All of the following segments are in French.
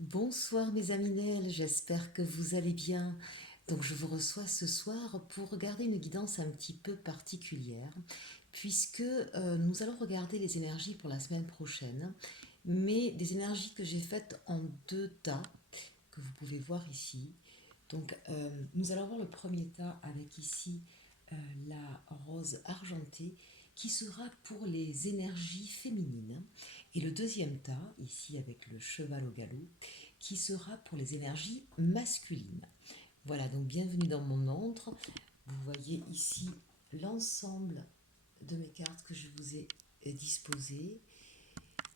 Bonsoir mes aminelles, j'espère que vous allez bien. Donc je vous reçois ce soir pour regarder une guidance un petit peu particulière, puisque nous allons regarder les énergies pour la semaine prochaine, mais des énergies que j'ai faites en deux tas, que vous pouvez voir ici. Donc nous allons voir le premier tas avec ici la rose argentée qui sera pour les énergies féminines et le deuxième tas ici avec le cheval au galop qui sera pour les énergies masculines. Voilà, donc bienvenue dans mon antre. Vous voyez ici l'ensemble de mes cartes que je vous ai disposées.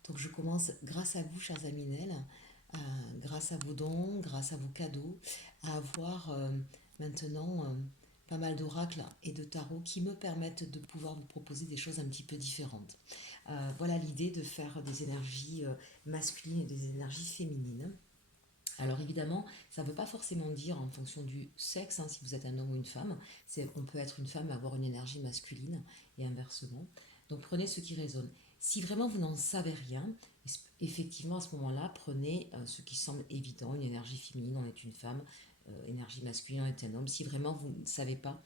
Donc je commence grâce à vous, chers Aminel, grâce à vos dons, grâce à vos cadeaux, à avoir maintenant pas mal d'oracles et de tarots qui me permettent de pouvoir vous proposer des choses un petit peu différentes. Voilà l'idée de faire des énergies masculines et des énergies féminines. Alors évidemment, ça ne veut pas forcément dire en fonction du sexe, si vous êtes un homme ou une femme, on peut être une femme et avoir une énergie masculine et inversement. Donc prenez ce qui résonne. Si vraiment vous n'en savez rien, effectivement à ce moment-là, prenez ce qui semble évident, une énergie féminine, on est une femme, énergie masculine, on est un homme. Si vraiment vous ne savez pas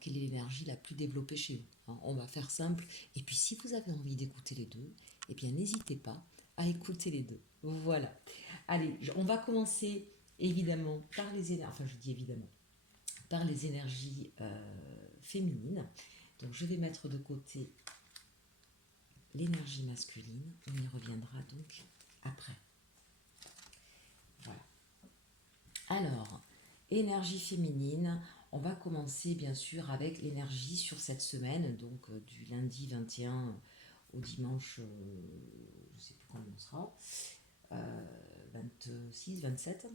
quelle est l'énergie la plus développée chez vous, on va faire simple. Et puis si vous avez envie d'écouter les deux, eh bien n'hésitez pas à écouter les deux. Voilà. Allez, on va commencer évidemment par les énergies, enfin je dis évidemment, par les énergies féminines. Donc je vais mettre de côté l'énergie masculine, on y reviendra donc après. Voilà. Alors, énergie féminine, on va commencer bien sûr avec l'énergie sur cette semaine, donc du lundi 21 au dimanche, je ne sais plus quand on sera, 26, 27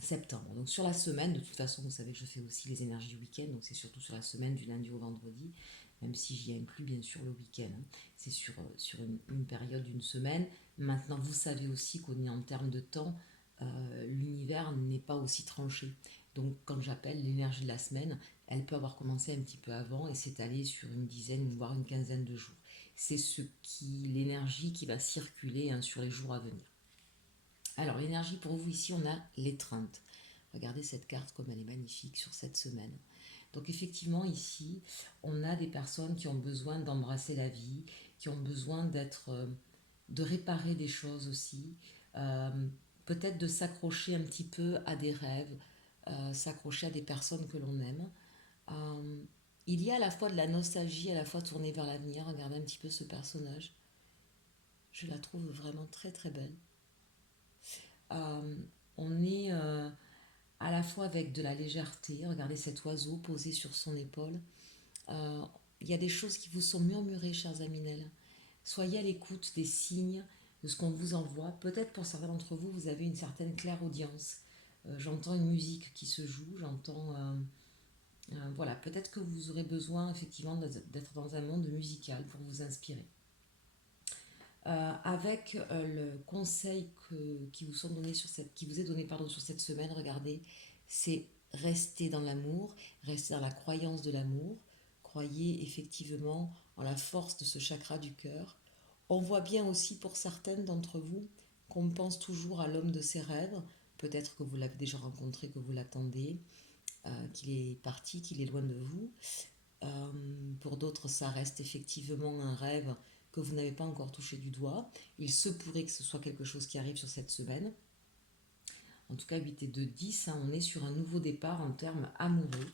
septembre. Donc sur la semaine, de toute façon, vous savez que je fais aussi les énergies week-end, donc c'est surtout sur la semaine du lundi au vendredi, même si j'y inclus bien sûr le week-end. C'est sur une période d'une semaine. Maintenant, vous savez aussi qu'on est en termes de temps, l'univers n'est pas aussi tranché. Donc quand j'appelle l'énergie de la semaine, elle peut avoir commencé un petit peu avant et s'étaler sur une dizaine, voire une quinzaine de jours. C'est l'énergie qui va circuler sur les jours à venir. Alors, l'énergie pour vous ici, on a l'étreinte. Regardez cette carte comme elle est magnifique sur cette semaine. Donc effectivement ici, on a des personnes qui ont besoin d'embrasser la vie, qui ont besoin de réparer des choses aussi, euh, peut-être de s'accrocher un petit peu à des rêves, s'accrocher à des personnes que l'on aime. Euh, il y a à la fois de la nostalgie, à la fois tournée vers l'avenir. Regardez un petit peu ce personnage. Je la trouve vraiment très très belle. Euh, on est à la fois avec de la légèreté. Regardez cet oiseau posé sur son épaule. Euh, il y a des choses qui vous sont murmurées, chers Aminel. Soyez à l'écoute des signes, de ce qu'on vous envoie. Peut-être pour certains d'entre vous, vous avez une certaine clairaudience. J'entends une musique qui se joue, j'entends... voilà, peut-être que vous aurez besoin effectivement d'être dans un monde musical pour vous inspirer. Avec le conseil qui vous sont donnés qui vous est donné sur cette semaine, regardez, c'est rester dans l'amour, rester dans la croyance de l'amour. Croyez effectivement en la force de ce chakra du cœur. On voit bien aussi pour certaines d'entre vous qu'on pense toujours à l'homme de ses rêves. Peut-être que vous l'avez déjà rencontré, que vous l'attendez, qu'il est parti, qu'il est loin de vous. Euh, pour d'autres, ça reste effectivement un rêve que vous n'avez pas encore touché du doigt. Il se pourrait que ce soit quelque chose qui arrive sur cette semaine. En tout cas, 8 et 2, 10, on est sur un nouveau départ en termes amoureux.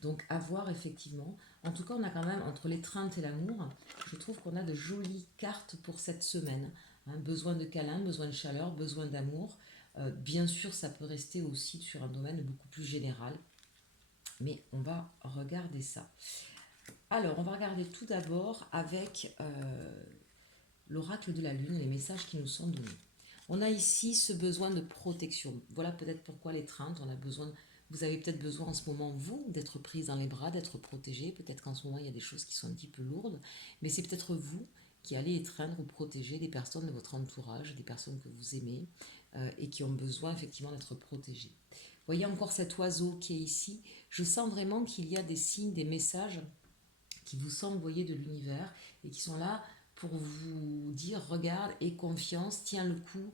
Donc à voir effectivement. En tout cas, on a quand même, entre l'étreinte et l'amour, je trouve qu'on a de jolies cartes pour cette semaine. Besoin de câlin, besoin de chaleur, besoin d'amour. Bien sûr, ça peut rester aussi sur un domaine beaucoup plus général. Mais on va regarder ça. Alors, on va regarder tout d'abord avec l'oracle de la Lune, les messages qui nous sont donnés. On a ici ce besoin de protection. Voilà peut-être pourquoi l'étreinte, on a besoin, vous avez peut-être besoin en ce moment, vous, d'être prise dans les bras, d'être protégée. Peut-être qu'en ce moment, il y a des choses qui sont un petit peu lourdes, mais c'est peut-être vous qui allez étreindre ou protéger des personnes de votre entourage, des personnes que vous aimez et qui ont besoin effectivement d'être protégées. Vous voyez encore cet oiseau qui est ici. Je sens vraiment qu'il y a des signes, des messages qui vous sont envoyés de l'univers et qui sont là pour vous dire regarde, aie confiance, tiens le coup,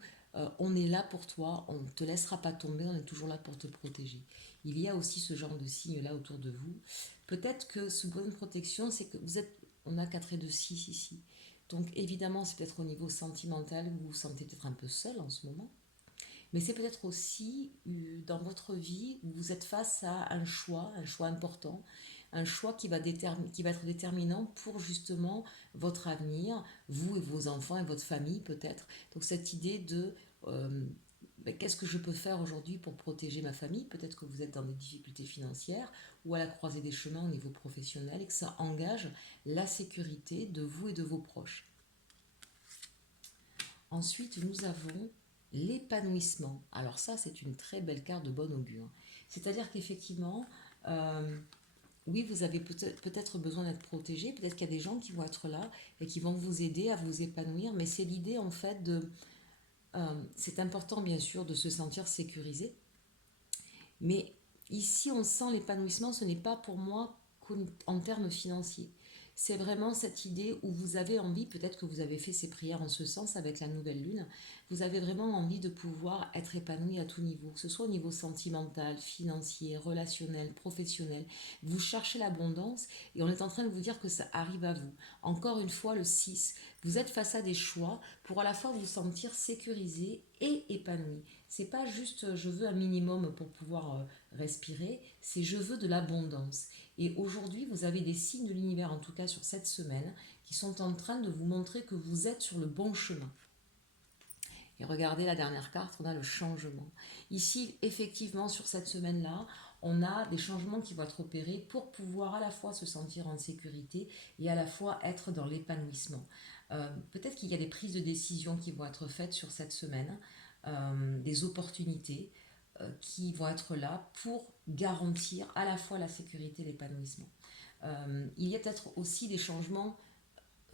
on est là pour toi, on ne te laissera pas tomber, on est toujours là pour te protéger. Il y a aussi ce genre de signe-là autour de vous. Peut-être que ce besoin de protection, c'est que vous êtes, on a 4 et 2, 6 ici. Donc évidemment, c'est peut-être au niveau sentimental, vous vous sentez peut-être un peu seul en ce moment. Mais c'est peut-être aussi dans votre vie où vous êtes face à un choix important, un choix qui va être déterminant pour justement votre avenir, vous et vos enfants et votre famille peut-être. Donc cette idée de qu'est-ce que je peux faire aujourd'hui pour protéger ma famille? Peut-être que vous êtes dans des difficultés financières ou à la croisée des chemins au niveau professionnel et que ça engage la sécurité de vous et de vos proches. Ensuite, nous avons l'épanouissement. Alors ça, c'est une très belle carte de bon augure. C'est-à-dire qu'effectivement, euh, oui, vous avez peut-être besoin d'être protégé, peut-être qu'il y a des gens qui vont être là et qui vont vous aider à vous épanouir, mais c'est l'idée en fait de... c'est important bien sûr de se sentir sécurisé, mais ici on sent l'épanouissement, ce n'est pas pour moi en termes financiers. C'est vraiment cette idée où vous avez envie, peut-être que vous avez fait ces prières en ce sens avec la nouvelle lune, vous avez vraiment envie de pouvoir être épanoui à tout niveau, que ce soit au niveau sentimental, financier, relationnel, professionnel. Vous cherchez l'abondance et on est en train de vous dire que ça arrive à vous. Encore une fois, le 6, vous êtes face à des choix pour à la fois vous sentir sécurisé et épanoui. C'est pas juste je veux un minimum pour pouvoir respirer, c'est je veux de l'abondance. Et aujourd'hui, vous avez des signes de l'univers, en tout cas sur cette semaine, qui sont en train de vous montrer que vous êtes sur le bon chemin. Et regardez la dernière carte, on a le changement. Ici, effectivement, sur cette semaine-là, on a des changements qui vont être opérés pour pouvoir à la fois se sentir en sécurité et à la fois être dans l'épanouissement. Peut-être qu'il y a des prises de décision qui vont être faites sur cette semaine, des opportunités qui vont être là pour garantir à la fois la sécurité et l'épanouissement. Il y a peut-être aussi des changements,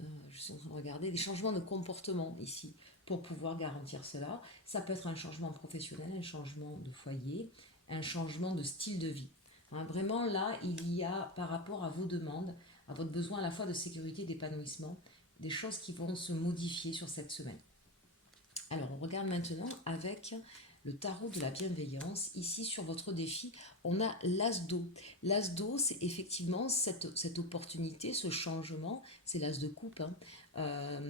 je suis en train de regarder, des changements de comportement ici pour pouvoir garantir cela. Ça peut être un changement professionnel, un changement de foyer, un changement de style de vie. Hein, vraiment là, il y a par rapport à vos demandes, à votre besoin à la fois de sécurité et d'épanouissement, des choses qui vont se modifier sur cette semaine. Alors on regarde maintenant avec le tarot de la bienveillance. Ici sur votre défi, on a l'as d'eau. L'as d'eau, c'est effectivement cette opportunité, ce changement, c'est l'as de coupe. Hein.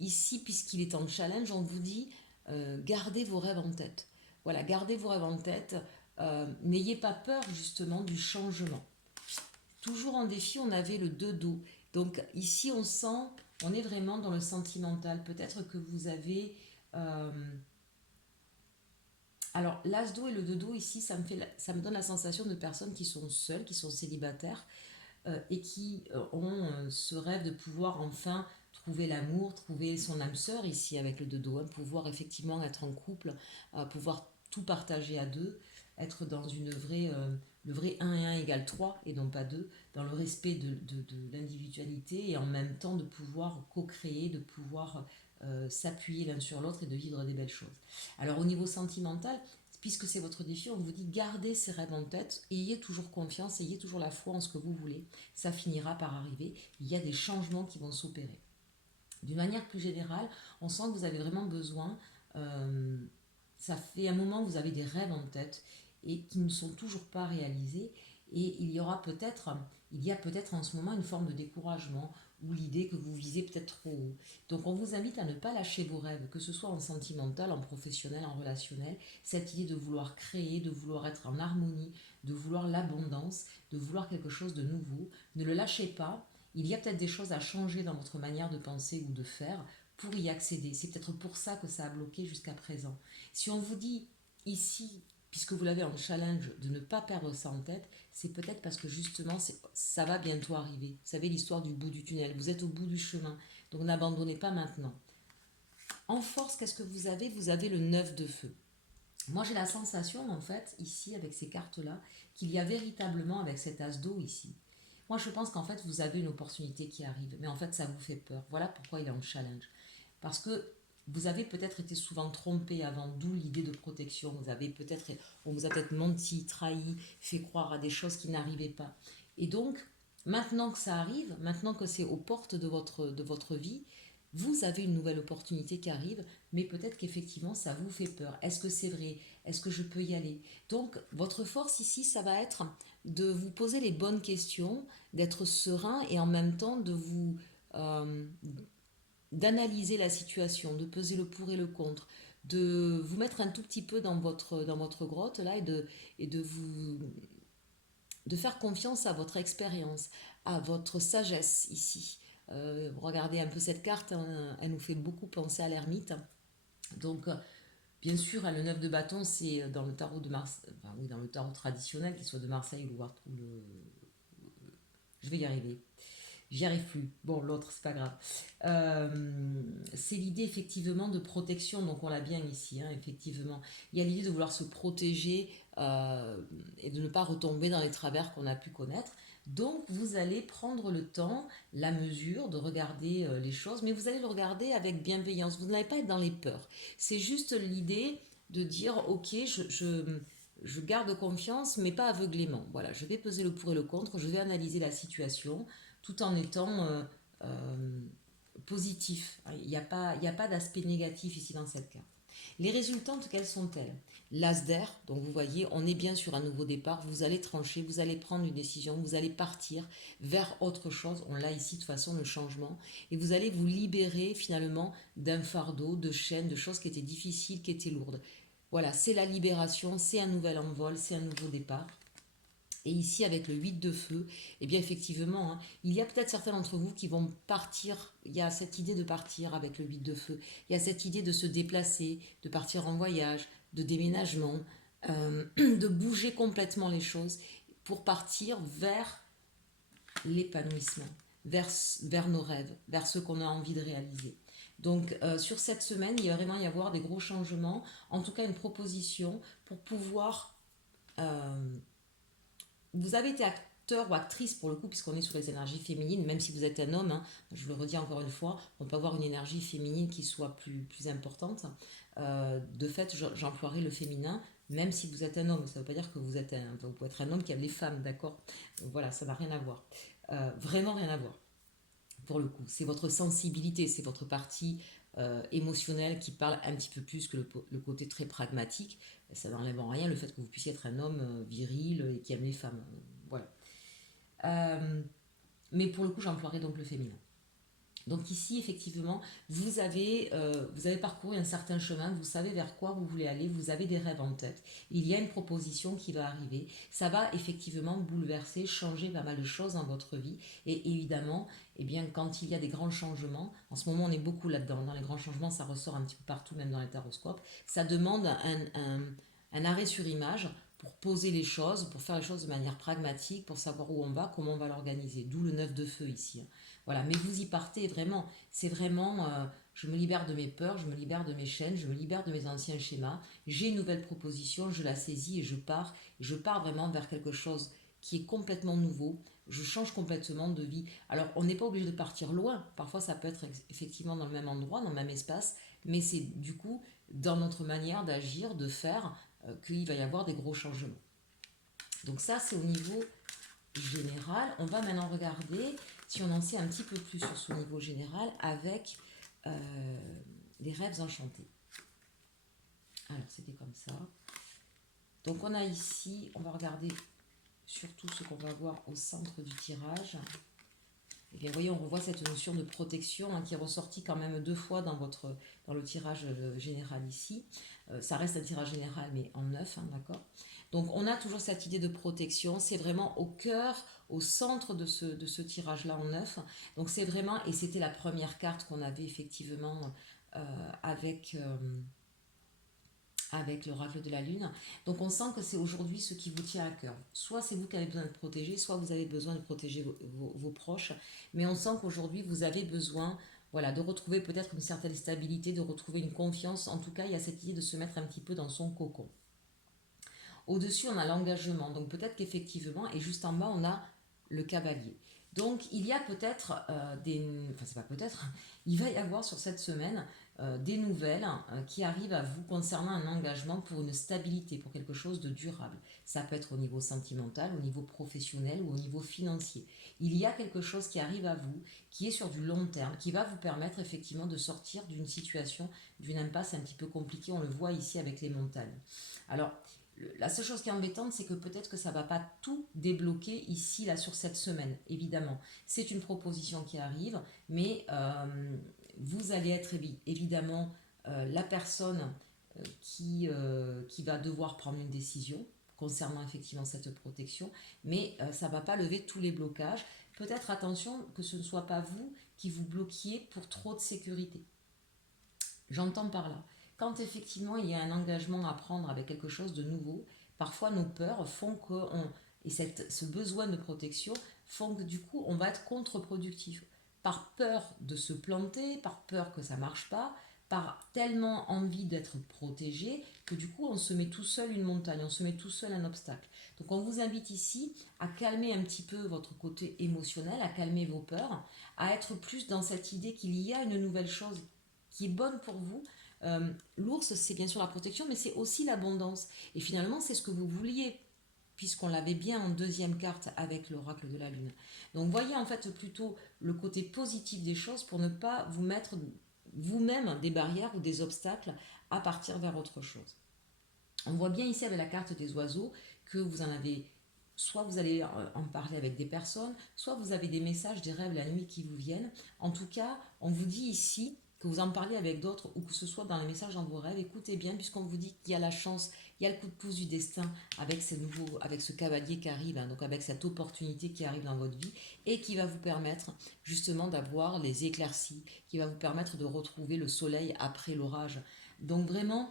Ici, puisqu'il est en challenge, on vous dit gardez vos rêves en tête. Voilà, gardez vos rêves en tête. N'ayez pas peur justement du changement. Toujours en défi, on avait le 2 d'eau. Donc ici, on sent, on est vraiment dans le sentimental. Peut-être que vous avez... alors, l'as d'eau et le 2 d'eau, ici, ça me donne la sensation de personnes qui sont seules, qui sont célibataires et qui ont ce rêve de pouvoir enfin trouver l'amour, trouver son âme sœur ici avec le 2 d'eau, hein, pouvoir effectivement être en couple, pouvoir tout partager à deux, être dans le vrai un et un égale 3 et non pas 2 dans le respect de l'individualité et en même temps de pouvoir co-créer, de pouvoir s'appuyer l'un sur l'autre et de vivre des belles choses. Alors au niveau sentimental, puisque c'est votre défi, on vous dit gardez ces rêves en tête, ayez toujours confiance, ayez toujours la foi en ce que vous voulez, ça finira par arriver, il y a des changements qui vont s'opérer. D'une manière plus générale, on sent que vous avez vraiment besoin, ça fait un moment que vous avez des rêves en tête et qui ne sont toujours pas réalisés et il y a peut-être en ce moment une forme de découragement ou l'idée que vous visez peut-être trop haut. Donc on vous invite à ne pas lâcher vos rêves, que ce soit en sentimental, en professionnel, en relationnel, cette idée de vouloir créer, de vouloir être en harmonie, de vouloir l'abondance, de vouloir quelque chose de nouveau. Ne le lâchez pas, il y a peut-être des choses à changer dans votre manière de penser ou de faire pour y accéder. C'est peut-être pour ça que ça a bloqué jusqu'à présent. Si on vous dit ici, puisque vous l'avez en challenge, de ne pas perdre ça en tête, c'est peut-être parce que justement, ça va bientôt arriver. Vous savez l'histoire du bout du tunnel, vous êtes au bout du chemin, donc n'abandonnez pas maintenant. En force, qu'est-ce que vous avez? Vous avez le 9 de feu. Moi, j'ai la sensation, en fait, ici, avec ces cartes-là, qu'il y a véritablement, avec cet as d'eau ici, moi, je pense qu'en fait, vous avez une opportunité qui arrive, mais en fait, ça vous fait peur. Voilà pourquoi il est en challenge. Parce que vous avez peut-être été souvent trompé avant, d'où l'idée de protection. On vous a peut-être menti, trahi, fait croire à des choses qui n'arrivaient pas. Et donc, maintenant que ça arrive, maintenant que c'est aux portes de votre vie, vous avez une nouvelle opportunité qui arrive, mais peut-être qu'effectivement ça vous fait peur. Est-ce que c'est vrai? Est-ce que je peux y aller? Donc votre force ici, ça va être de vous poser les bonnes questions, d'être serein et en même temps de vous euh, d'analyser la situation, de peser le pour et le contre, de vous mettre un tout petit peu dans votre grotte là et de faire confiance à votre expérience, à votre sagesse ici. Regardez un peu cette carte, hein, elle nous fait beaucoup penser à l'ermite. Donc, bien sûr, hein, le 9 de bâton, c'est dans le tarot de Marseille, enfin, oui, dans le tarot traditionnel, qu'il soit de Marseille ou le... Je vais y arriver. J'y arrive plus. Bon, l'autre, c'est pas grave. C'est l'idée effectivement de protection, donc on l'a bien ici, hein, effectivement. Il y a l'idée de vouloir se protéger et de ne pas retomber dans les travers qu'on a pu connaître. Donc vous allez prendre le temps, la mesure de regarder les choses, mais vous allez le regarder avec bienveillance. Vous n'allez pas être dans les peurs. C'est juste l'idée de dire, ok, je garde confiance, mais pas aveuglément. Voilà, je vais peser le pour et le contre, je vais analyser la situation tout en étant positif. Il y a pas d'aspect négatif ici dans cette carte. Les résultantes, quelles sont-elles? L'as d'air, donc vous voyez, on est bien sur un nouveau départ, vous allez trancher, vous allez prendre une décision, vous allez partir vers autre chose, on l'a ici de toute façon, le changement, et vous allez vous libérer finalement d'un fardeau, de chaînes, de choses qui étaient difficiles, qui étaient lourdes. Voilà, c'est la libération, c'est un nouvel envol, c'est un nouveau départ. Et ici, avec le 8 de feu, eh bien effectivement, hein, il y a peut-être certains d'entre vous qui vont partir, il y a cette idée de partir avec le 8 de feu, il y a cette idée de se déplacer, de partir en voyage, de déménagement, de bouger complètement les choses pour partir vers l'épanouissement, vers nos rêves, vers ce qu'on a envie de réaliser. Donc sur cette semaine, il va vraiment y avoir des gros changements, en tout cas une proposition pour pouvoir vous avez été acteur ou actrice pour le coup, puisqu'on est sur les énergies féminines, même si vous êtes un homme, hein, je le redis encore une fois, on peut avoir une énergie féminine qui soit plus importante. De fait, j'emploierai le féminin, même si vous êtes un homme. Ça ne veut pas dire que vous pouvez être un homme qui aime les femmes, d'accord? Voilà, ça n'a rien à voir. Vraiment rien à voir pour le coup. C'est votre sensibilité, c'est votre partie émotionnelle qui parle un petit peu plus que le côté très pragmatique. Ça n'enlève en rien le fait que vous puissiez être un homme viril et qui aime les femmes. Voilà. Mais pour le coup, j'emploierai donc le féminin. Donc ici, effectivement, vous avez parcouru un certain chemin, vous savez vers quoi vous voulez aller, vous avez des rêves en tête. Il y a une proposition qui va arriver. Ça va effectivement bouleverser, changer pas mal de choses dans votre vie. Et évidemment, eh bien, quand il y a des grands changements, en ce moment on est beaucoup là-dedans, dans les grands changements, ça ressort un petit peu partout, même dans les taroscopes, ça demande un arrêt sur image pour poser les choses, pour faire les choses de manière pragmatique, pour savoir où on va, comment on va l'organiser. D'où le 9 de feu ici. Voilà, mais vous y partez vraiment. C'est vraiment, je me libère de mes peurs, je me libère de mes chaînes, je me libère de mes anciens schémas. J'ai une nouvelle proposition, je la saisis et je pars. Et je pars vraiment vers quelque chose qui est complètement nouveau. Je change complètement de vie. Alors, on n'est pas obligé de partir loin. Parfois, ça peut être effectivement dans le même endroit, dans le même espace. Mais c'est du coup dans notre manière d'agir, de faire, qu'il va y avoir des gros changements. Donc ça, c'est au niveau général. On va maintenant regarder si on en sait un petit peu plus sur ce niveau général avec les rêves enchantés. Alors, c'était comme ça. Donc, on a ici, on va regarder surtout ce qu'on va voir au centre du tirage. Et bien, vous voyez, on revoit cette notion de protection qui est ressortie quand même 2 fois dans le tirage général ici. Ça reste un tirage général, mais en 9, hein, d'accord? Donc, on a toujours cette idée de protection. C'est vraiment au cœur, au centre de ce tirage-là en 9. Donc, c'est vraiment, et c'était la première carte qu'on avait effectivement avec l'oracle de la lune. Donc on sent que c'est aujourd'hui ce qui vous tient à cœur. Soit c'est vous qui avez besoin de protéger, soit vous avez besoin de protéger vos proches. Mais on sent qu'aujourd'hui vous avez besoin, voilà, de retrouver peut-être une certaine stabilité, de retrouver une confiance. En tout cas, il y a cette idée de se mettre un petit peu dans son cocon. Au-dessus, on a l'engagement. Donc peut-être qu'effectivement, et juste en bas, on a le cavalier. Donc il y a peut-être enfin c'est pas peut-être, il va y avoir sur cette semaine des nouvelles qui arrivent à vous concernant un engagement pour une stabilité, pour quelque chose de durable. Ça peut être au niveau sentimental, au niveau professionnel ou au niveau financier. Il y a quelque chose qui arrive à vous, qui est sur du long terme, qui va vous permettre effectivement de sortir d'une situation, d'une impasse un petit peu compliquée. On le voit ici avec les montagnes. Alors, la seule chose qui est embêtante, c'est que peut-être que ça ne va pas tout débloquer ici, là, sur cette semaine, évidemment. C'est une proposition qui arrive, mais vous allez être évidemment la personne qui va devoir prendre une décision concernant effectivement cette protection, mais ça ne va pas lever tous les blocages. Peut-être attention que ce ne soit pas vous qui vous bloquiez pour trop de sécurité. J'entends par là. Quand effectivement il y a un engagement à prendre avec quelque chose de nouveau, parfois nos peurs font que ce besoin de protection font que du coup on va être contre-productif. Par peur de se planter, par peur que ça ne marche pas, par tellement envie d'être protégé que du coup on se met tout seul une montagne, on se met tout seul un obstacle. Donc on vous invite ici à calmer un petit peu votre côté émotionnel, à calmer vos peurs, à être plus dans cette idée qu'il y a une nouvelle chose qui est bonne pour vous. L'ours, c'est bien sûr la protection, mais c'est aussi l'abondance. Et finalement, c'est ce que vous vouliez, puisqu'on l'avait bien en deuxième carte avec l'oracle de la lune. Donc voyez en fait plutôt le côté positif des choses pour ne pas vous mettre vous-même des barrières ou des obstacles à partir vers autre chose. On voit bien ici avec la carte des oiseaux que vous en avez, soit vous allez en parler avec des personnes, soit vous avez des messages, des rêves la nuit qui vous viennent. En tout cas, on vous dit ici que vous en parlez avec d'autres ou que ce soit dans les messages dans vos rêves, écoutez bien puisqu'on vous dit qu'il y a la chance, il y a le coup de pouce du destin avec ce cavalier qui arrive, hein, donc avec cette opportunité qui arrive dans votre vie et qui va vous permettre justement d'avoir les éclaircies, qui va vous permettre de retrouver le soleil après l'orage. Donc vraiment,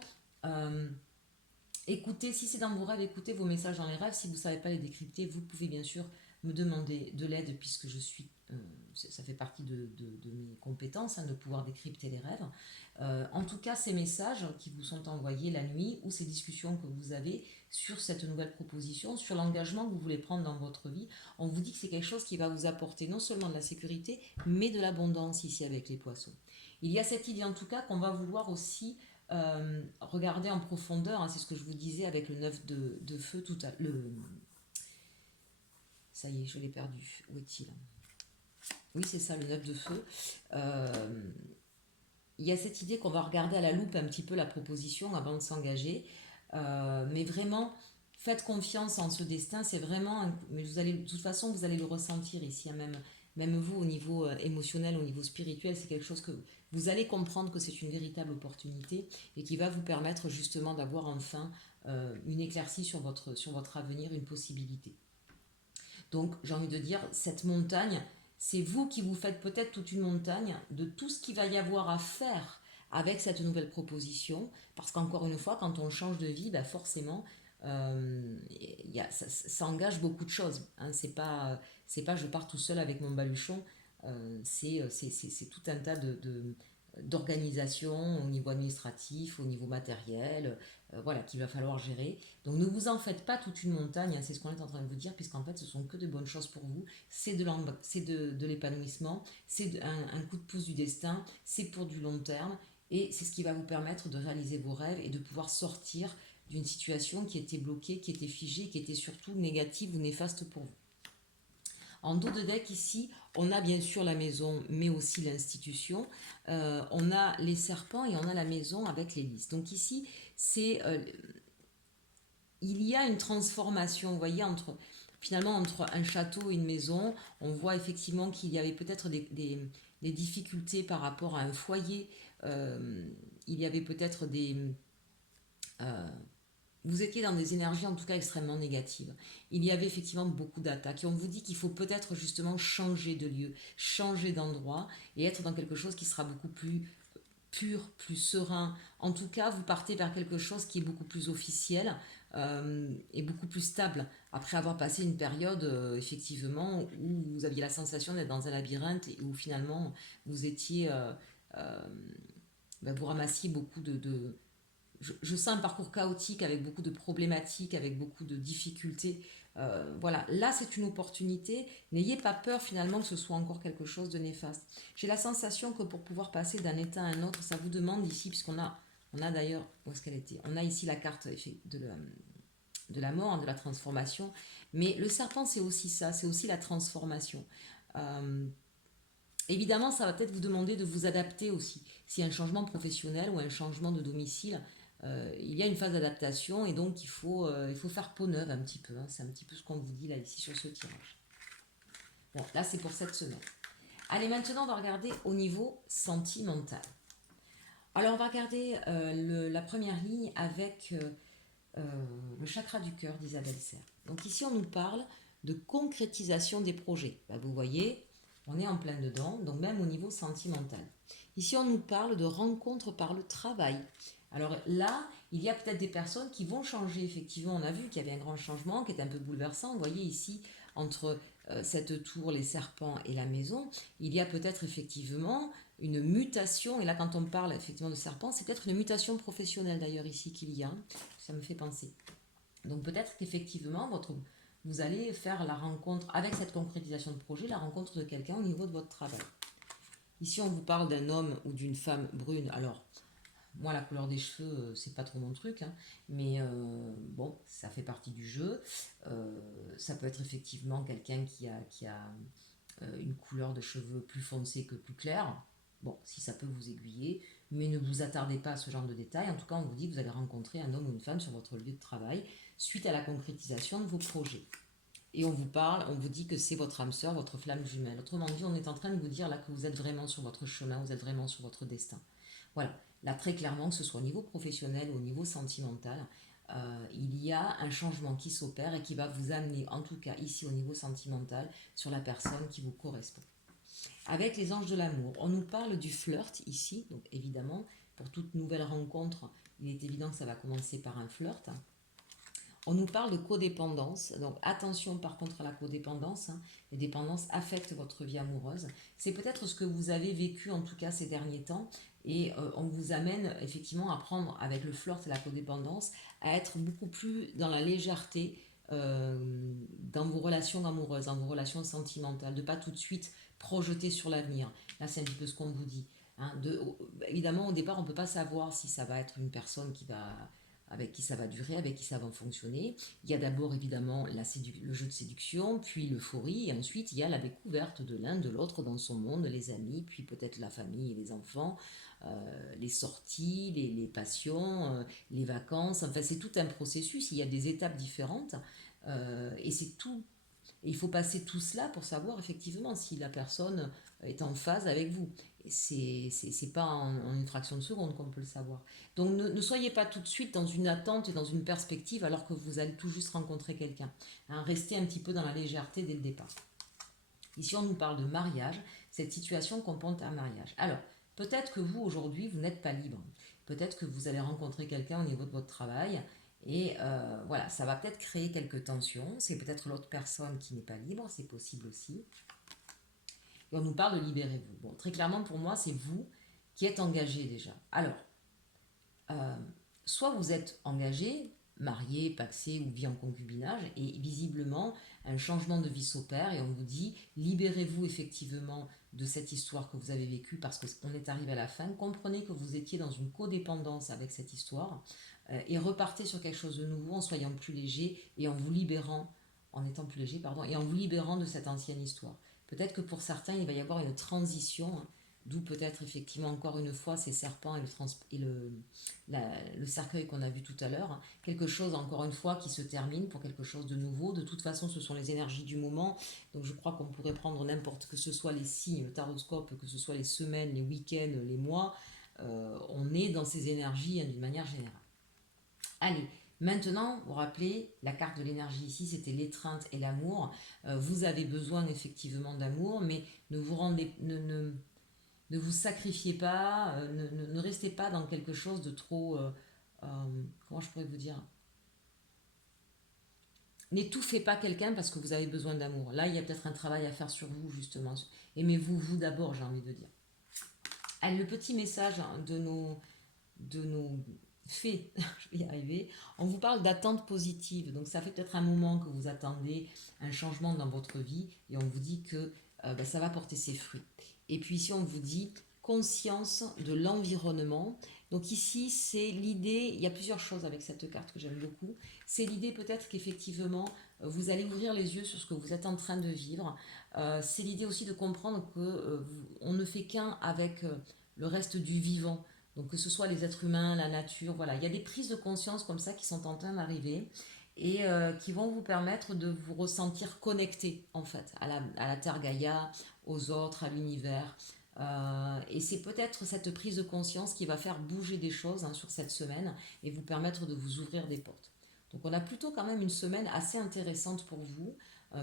écoutez, si c'est dans vos rêves, écoutez vos messages dans les rêves. Si vous ne savez pas les décrypter, vous pouvez bien sûr me demander de l'aide puisque ça fait partie de mes compétences de pouvoir décrypter les rêves. En tout cas, ces messages qui vous sont envoyés la nuit ou ces discussions que vous avez sur cette nouvelle proposition, sur l'engagement que vous voulez prendre dans votre vie, on vous dit que c'est quelque chose qui va vous apporter non seulement de la sécurité, mais de l'abondance ici avec les poissons. Il y a cette idée en tout cas qu'on va vouloir aussi regarder en profondeur, hein, c'est ce que je vous disais avec le 9 de feu tout à l'heure. Ça y est, je l'ai perdu. Où est-il? Oui, c'est ça, le 9 de feu. Il y a cette idée qu'on va regarder à la loupe un petit peu la proposition avant de s'engager. Mais vraiment, faites confiance en ce destin. C'est vraiment... mais de toute façon, vous allez le ressentir ici, hein, même vous, au niveau émotionnel, au niveau spirituel, c'est quelque chose que vous allez comprendre que c'est une véritable opportunité et qui va vous permettre justement d'avoir enfin une éclaircie sur votre avenir, une possibilité. Donc j'ai envie de dire, cette montagne, c'est vous qui vous faites peut-être toute une montagne de tout ce qu'il va y avoir à faire avec cette nouvelle proposition, parce qu'encore une fois, quand on change de vie, bah forcément, ça engage beaucoup de choses. Hein. C'est pas je pars tout seul avec mon baluchon, c'est tout un tas d'organisation au niveau administratif, au niveau matériel, voilà, qu'il va falloir gérer. Donc ne vous en faites pas toute une montagne, hein, c'est ce qu'on est en train de vous dire, puisqu'en fait ce sont que de bonnes choses pour vous, c'est de l'épanouissement, c'est un coup de pouce du destin, c'est pour du long terme, et c'est ce qui va vous permettre de réaliser vos rêves et de pouvoir sortir d'une situation qui était bloquée, qui était figée, qui était surtout négative ou néfaste pour vous. En dos de deck ici, on a bien sûr la maison, mais aussi l'institution. On a les serpents et on a la maison avec les lys. Donc ici, il y a une transformation, vous voyez, finalement entre un château et une maison. On voit effectivement qu'il y avait peut-être des difficultés par rapport à un foyer. Il y avait peut-être vous étiez dans des énergies en tout cas extrêmement négatives. Il y avait effectivement beaucoup d'attaques et on vous dit qu'il faut peut-être justement changer de lieu, changer d'endroit et être dans quelque chose qui sera beaucoup plus pur, plus serein. En tout cas, vous partez vers quelque chose qui est beaucoup plus officiel et beaucoup plus stable après avoir passé une période effectivement où vous aviez la sensation d'être dans un labyrinthe et où finalement vous étiez... vous ramassiez beaucoup je sens un parcours chaotique avec beaucoup de problématiques, avec beaucoup de difficultés Voilà, là c'est une opportunité. N'ayez pas peur finalement que ce soit encore quelque chose de néfaste. J'ai la sensation que pour pouvoir passer d'un état à un autre, ça vous demande ici, puisqu'on a d'ailleurs, où est-ce qu'elle était? On a ici la carte de la mort, hein, de la transformation. Mais le serpent, c'est aussi ça, c'est aussi la transformation. Euh, Évidemment, ça va peut-être vous demander de vous adapter aussi. S'il y a un changement professionnel ou un changement de domicile, il y a une phase d'adaptation et donc il faut faire peau neuve un petit peu, hein. C'est un petit peu ce qu'on vous dit là ici sur ce tirage. Bon, là c'est pour cette semaine. Allez, maintenant on va regarder au niveau sentimental. Alors on va regarder la première ligne avec le chakra du cœur d'Isabelle Serre. Donc ici on nous parle de concrétisation des projets. Bah, vous voyez, on est en plein dedans, donc même au niveau sentimental. Ici on nous parle de rencontres par le travail. Alors là, il y a peut-être des personnes qui vont changer, effectivement, on a vu qu'il y avait un grand changement qui est un peu bouleversant. Vous voyez ici, entre cette tour, les serpents et la maison, il y a peut-être effectivement une mutation, et là quand on parle effectivement de serpent, c'est peut-être une mutation professionnelle d'ailleurs ici qu'il y a, ça me fait penser. Donc peut-être qu'effectivement, vous allez faire la rencontre, avec cette concrétisation de projet, la rencontre de quelqu'un au niveau de votre travail. Ici, on vous parle d'un homme ou d'une femme brune. Alors, moi, la couleur des cheveux, c'est pas trop mon truc, hein, mais bon, ça fait partie du jeu. Ça peut être effectivement quelqu'un qui a une couleur de cheveux plus foncée que plus claire. Bon, si ça peut vous aiguiller, mais ne vous attardez pas à ce genre de détails. En tout cas, on vous dit que vous allez rencontrer un homme ou une femme sur votre lieu de travail suite à la concrétisation de vos projets. Et on vous parle, on vous dit que c'est votre âme sœur, votre flamme jumelle. Autrement dit, on est en train de vous dire là que vous êtes vraiment sur votre chemin, vous êtes vraiment sur votre destin. Voilà, là très clairement, que ce soit au niveau professionnel ou au niveau sentimental, il y a un changement qui s'opère et qui va vous amener, en tout cas ici au niveau sentimental, sur la personne qui vous correspond. Avec les anges de l'amour, on nous parle du flirt ici, donc évidemment, pour toute nouvelle rencontre, il est évident que ça va commencer par un flirt. On nous parle de codépendance, donc attention par contre à la codépendance, hein. Les dépendances affectent votre vie amoureuse. C'est peut-être ce que vous avez vécu en tout cas ces derniers temps et on vous amène effectivement à prendre avec le flirt et la codépendance à être beaucoup plus dans la légèreté dans vos relations amoureuses, dans vos relations sentimentales, de pas tout de suite projeter sur l'avenir. Là c'est un petit peu ce qu'on vous dit, hein. Évidemment au départ on ne peut pas savoir si ça va être une personne avec qui ça va durer, avec qui ça va fonctionner. Il y a d'abord évidemment le jeu de séduction, puis l'euphorie, et ensuite il y a la découverte de l'un, de l'autre dans son monde, les amis, puis peut-être la famille et les enfants, les sorties, les passions, les vacances, enfin c'est tout un processus, il y a des étapes différentes, et c'est tout. Et il faut passer tout cela pour savoir effectivement si la personne est en phase avec vous. C'est pas en une fraction de seconde qu'on peut le savoir. Donc ne soyez pas tout de suite dans une attente et dans une perspective alors que vous allez tout juste rencontrer quelqu'un, hein. Restez un petit peu dans la légèreté dès le départ. Ici on nous parle de mariage, cette situation comporte un mariage. Alors peut-être que vous aujourd'hui vous n'êtes pas libre, peut-être que vous allez rencontrer quelqu'un au niveau de votre travail et voilà, ça va peut-être créer quelques tensions, c'est peut-être l'autre personne qui n'est pas libre, c'est possible aussi. Et on nous parle de libérez-vous. Bon, très clairement pour moi c'est vous qui êtes engagé déjà. Alors euh, soit vous êtes engagé, marié, paxé ou vie en concubinage, et visiblement un changement de vie s'opère et on vous dit libérez-vous effectivement de cette histoire que vous avez vécue parce qu'on est arrivé à la fin, comprenez que vous étiez dans une codépendance avec cette histoire et repartez sur quelque chose de nouveau en soyant plus léger et en vous libérant, en étant plus léger, pardon, et en vous libérant de cette ancienne histoire. Peut-être que pour certains, il va y avoir une transition, hein, d'où peut-être effectivement encore une fois ces serpents et le cercueil qu'on a vu tout à l'heure, hein. Quelque chose encore une fois qui se termine pour quelque chose de nouveau. De toute façon ce sont les énergies du moment, donc je crois qu'on pourrait prendre n'importe, que ce soit les signes, le taroscope, que ce soit les semaines, les week-ends, les mois, on est dans ces énergies, hein, d'une manière générale. Allez, maintenant, vous rappelez, la carte de l'énergie ici, c'était l'étreinte et l'amour. Vous avez besoin effectivement d'amour, mais ne vous rendez, ne vous sacrifiez pas, ne restez pas dans quelque chose de trop... comment je pourrais vous dire? N'étouffez pas quelqu'un parce que vous avez besoin d'amour. Là, il y a peut-être un travail à faire sur vous, justement. Aimez-vous, vous d'abord, j'ai envie de dire. Allez, le petit message, hein, de nos fait, je vais y arriver, on vous parle d'attente positive. Donc ça fait peut-être un moment que vous attendez un changement dans votre vie et on vous dit que ça va porter ses fruits. Et puis ici, on vous dit conscience de l'environnement. Donc ici, c'est l'idée, il y a plusieurs choses avec cette carte que j'aime beaucoup. C'est l'idée peut-être qu'effectivement, vous allez ouvrir les yeux sur ce que vous êtes en train de vivre. C'est l'idée aussi de comprendre que on ne fait qu'un avec le reste du vivant. Donc que ce soit les êtres humains, la nature, voilà. Il y a des prises de conscience comme ça qui sont en train d'arriver et qui vont vous permettre de vous ressentir connecté en fait à la Terre Gaïa, aux autres, à l'univers. Et c'est peut-être cette prise de conscience qui va faire bouger des choses sur cette semaine et vous permettre de vous ouvrir des portes. Donc on a plutôt quand même une semaine assez intéressante pour vous,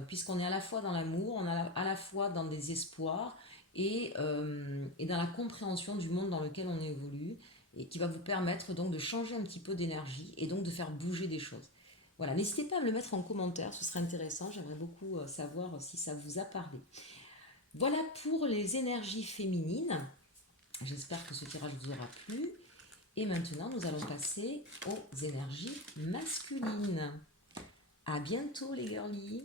puisqu'on est à la fois dans l'amour, on est à la fois dans des espoirs et dans la compréhension du monde dans lequel on évolue, et qui va vous permettre donc de changer un petit peu d'énergie et donc de faire bouger des choses. Voilà, n'hésitez pas à me le mettre en commentaire, ce serait intéressant, j'aimerais beaucoup savoir si ça vous a parlé. Voilà pour les énergies féminines. J'espère que ce tirage vous aura plu. Et maintenant, nous allons passer aux énergies masculines. À bientôt les girlies.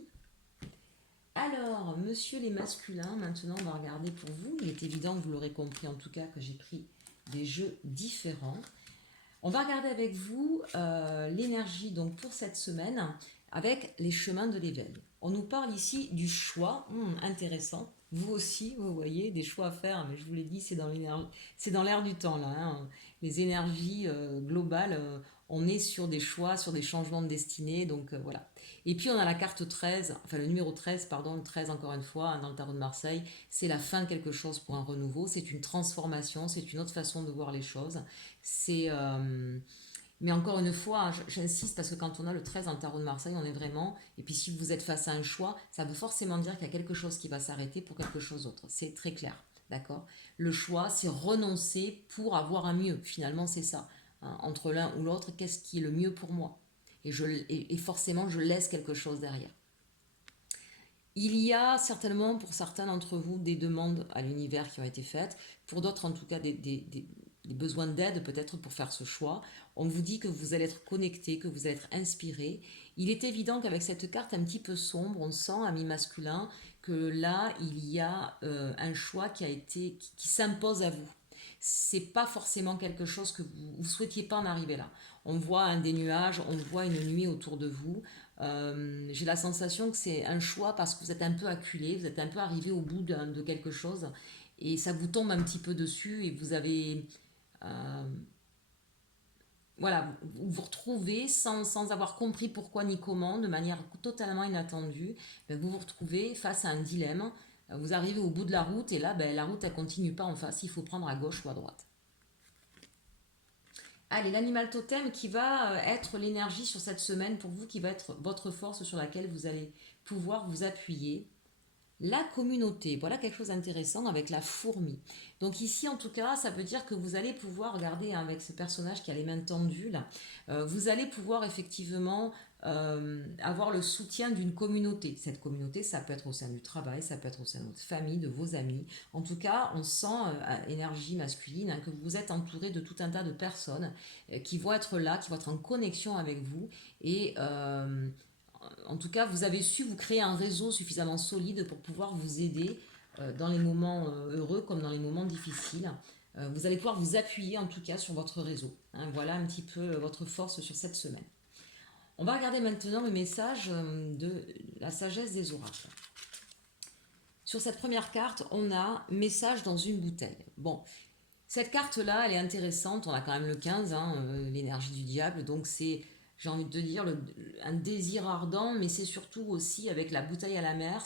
Alors, monsieur les masculins, maintenant on va regarder pour vous. Il est évident que vous l'aurez compris en tout cas que j'ai pris des jeux différents. On va regarder avec vous l'énergie donc pour cette semaine avec les chemins de l'éveil. On nous parle ici du choix, intéressant. Vous aussi, vous voyez, des choix à faire, mais je vous l'ai dit, c'est dans l'air du temps là. Les énergies globales, on est sur des choix, sur des changements de destinée, donc voilà. Et puis on a la carte 13, enfin le numéro 13, pardon, le 13 encore une fois, dans le tarot de Marseille, c'est la fin de quelque chose pour un renouveau, c'est une transformation, c'est une autre façon de voir les choses. C'est mais encore une fois, j'insiste parce que quand on a le 13 en tarot de Marseille, on est vraiment. Et puis si vous êtes face à un choix, ça veut forcément dire qu'il y a quelque chose qui va s'arrêter pour quelque chose d'autre. C'est très clair. D'accord. Le choix, c'est renoncer pour avoir un mieux. Finalement, c'est ça. Entre l'un ou l'autre, qu'est-ce qui est le mieux pour moi et forcément, je laisse quelque chose derrière. Il y a certainement pour certains d'entre vous des demandes à l'univers qui ont été faites, pour d'autres en tout cas des besoins d'aide peut-être pour faire ce choix. On vous dit que vous allez être connecté, que vous allez être inspiré. Il est évident qu'avec cette carte un petit peu sombre, on sent à mi-masculin que là il y a un choix qui s'impose à vous. C'est pas forcément quelque chose que vous souhaitiez pas en arriver là. On voit des nuages, on voit une nuit autour de vous. J'ai la sensation que c'est un choix parce que vous êtes un peu acculé, vous êtes un peu arrivé au bout de quelque chose et ça vous tombe un petit peu dessus et vous avez euh, voilà, vous vous retrouvez sans avoir compris pourquoi ni comment, de manière totalement inattendue, vous vous retrouvez face à un dilemme. Vous arrivez au bout de la route et là, la route elle continue pas en face, il faut prendre à gauche ou à droite. Allez, l'animal totem qui va être l'énergie sur cette semaine pour vous, qui va être votre force sur laquelle vous allez pouvoir vous appuyer. La communauté, voilà quelque chose d'intéressant avec la fourmi. Donc ici, en tout cas, ça veut dire que vous allez pouvoir, regarder avec ce personnage qui a les mains tendues, là, vous allez pouvoir effectivement avoir le soutien d'une communauté. Cette communauté, ça peut être au sein du travail, ça peut être au sein de votre famille, de vos amis. En tout cas, on sent, énergie masculine, que vous êtes entouré de tout un tas de personnes qui vont être là, qui vont être en connexion avec vous et en tout cas, vous avez su vous créer un réseau suffisamment solide pour pouvoir vous aider dans les moments heureux comme dans les moments difficiles. Vous allez pouvoir vous appuyer en tout cas sur votre réseau. Voilà un petit peu votre force sur cette semaine. On va regarder maintenant le message de la sagesse des oracles. Sur cette première carte, on a message dans une bouteille. Bon, cette carte-là, elle est intéressante. On a quand même le 15, l'énergie du diable. Donc c'est, j'ai envie de te dire, un désir ardent, mais c'est surtout aussi avec la bouteille à la mer.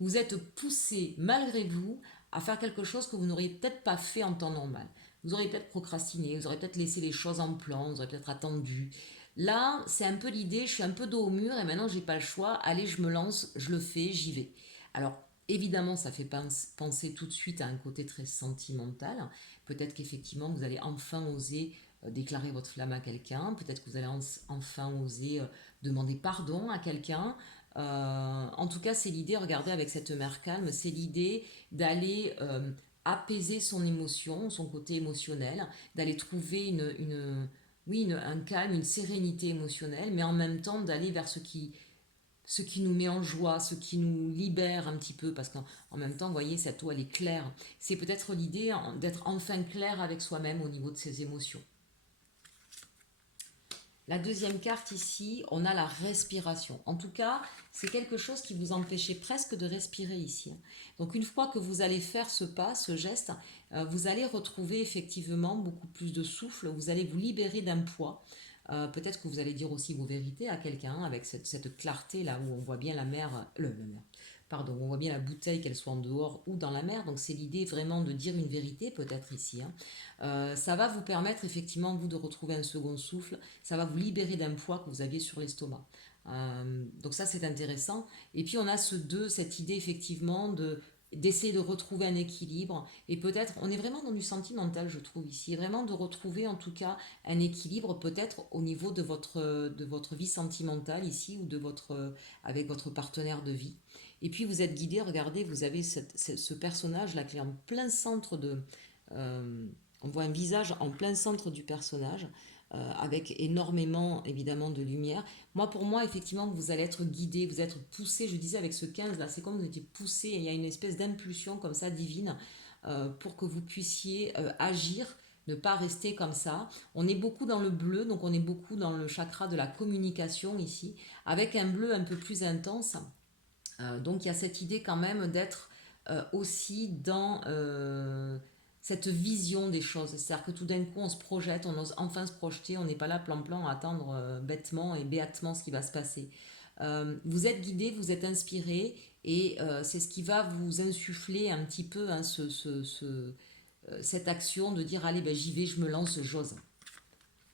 Vous êtes poussé malgré vous à faire quelque chose que vous n'auriez peut-être pas fait en temps normal. Vous auriez peut-être procrastiné, vous auriez peut-être laissé les choses en plan, vous auriez peut-être attendu. Là, c'est un peu l'idée, je suis un peu dos au mur et maintenant j'ai pas le choix. Allez, je me lance, je le fais, j'y vais. Alors, évidemment, ça fait penser tout de suite à un côté très sentimental. Peut-être qu'effectivement, vous allez enfin oser déclarer votre flamme à quelqu'un. Peut-être que vous allez enfin oser demander pardon à quelqu'un. En tout cas, c'est l'idée, regardez avec cette mer calme, c'est l'idée d'aller apaiser son émotion, son côté émotionnel, d'aller trouver un calme, une sérénité émotionnelle, mais en même temps d'aller vers ce qui nous met en joie, ce qui nous libère un petit peu, parce qu'en même temps, vous voyez, cette eau, elle est claire. C'est peut-être l'idée d'être enfin clair avec soi-même au niveau de ses émotions. La deuxième carte ici, on a la respiration. En tout cas, c'est quelque chose qui vous empêchait presque de respirer ici. Donc une fois que vous allez faire ce pas, ce geste, vous allez retrouver effectivement beaucoup plus de souffle, vous allez vous libérer d'un poids. Peut-être que vous allez dire aussi vos vérités à quelqu'un avec cette clarté là où on voit bien la mer, pardon, on voit bien la bouteille, qu'elle soit en dehors ou dans la mer. Donc c'est l'idée vraiment de dire une vérité peut-être ici. Ça va vous permettre effectivement vous de retrouver un second souffle. Ça va vous libérer d'un poids que vous aviez sur l'estomac. Donc ça c'est intéressant. Et puis on a cette idée effectivement d'essayer de retrouver un équilibre et peut-être on est vraiment dans du sentimental je trouve ici vraiment de retrouver en tout cas un équilibre peut-être au niveau de votre vie sentimentale ici ou avec votre partenaire de vie et puis vous êtes guidé, regardez vous avez ce personnage là qui est en plein centre euh, on voit un visage en plein centre du personnage avec énormément évidemment de lumière. Pour moi, effectivement, vous allez être guidé, vous êtes poussé, je disais avec ce 15 là, c'est comme vous étiez poussé, il y a une espèce d'impulsion comme ça divine pour que vous puissiez agir, ne pas rester comme ça. On est beaucoup dans le bleu, donc on est beaucoup dans le chakra de la communication ici, avec un bleu un peu plus intense. Donc il y a cette idée quand même d'être aussi dans cette vision des choses. C'est-à-dire que tout d'un coup on se projette, on ose enfin se projeter, on n'est pas là plan-plan à attendre bêtement et béatement ce qui va se passer. Vous êtes guidé, vous êtes inspiré et c'est ce qui va vous insuffler un petit peu cette action de dire allez ben, j'y vais, je me lance, j'ose.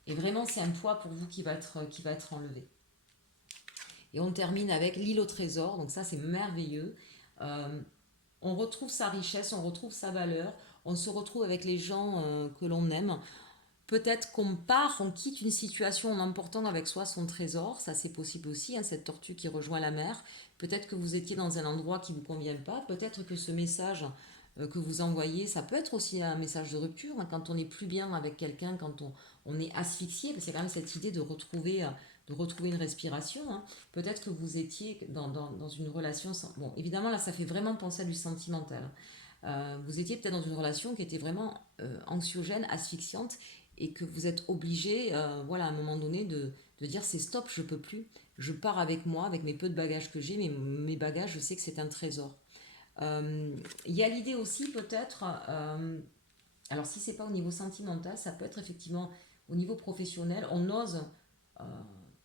Et vraiment c'est un poids pour vous qui va être enlevé. Et on termine avec l'île au trésor, donc ça c'est merveilleux. Euh, on retrouve sa richesse, on retrouve sa valeur, on se retrouve avec les gens que l'on aime. Peut-être qu'on part, on quitte une situation en emportant avec soi son trésor, ça c'est possible aussi, hein, cette tortue qui rejoint la mer. Peut-être que vous étiez dans un endroit qui ne vous convient pas, peut-être que ce message que vous envoyez, ça peut être aussi un message de rupture, hein, quand on n'est plus bien avec quelqu'un, quand on est asphyxié, parce qu'il y a quand même cette idée de retrouver une respiration. Hein. Peut-être que vous étiez dans une relation, bon évidemment là ça fait vraiment penser à du sentimental. Vous étiez peut-être dans une relation qui était vraiment anxiogène, asphyxiante, et que vous êtes obligé, voilà, à un moment donné, de dire c'est stop, je peux plus, je pars avec moi, avec mes peu de bagages que j'ai, mais mes bagages, je sais que c'est un trésor. Il y a l'idée aussi peut-être, alors si c'est pas au niveau sentimental, ça peut être effectivement au niveau professionnel, on ose euh,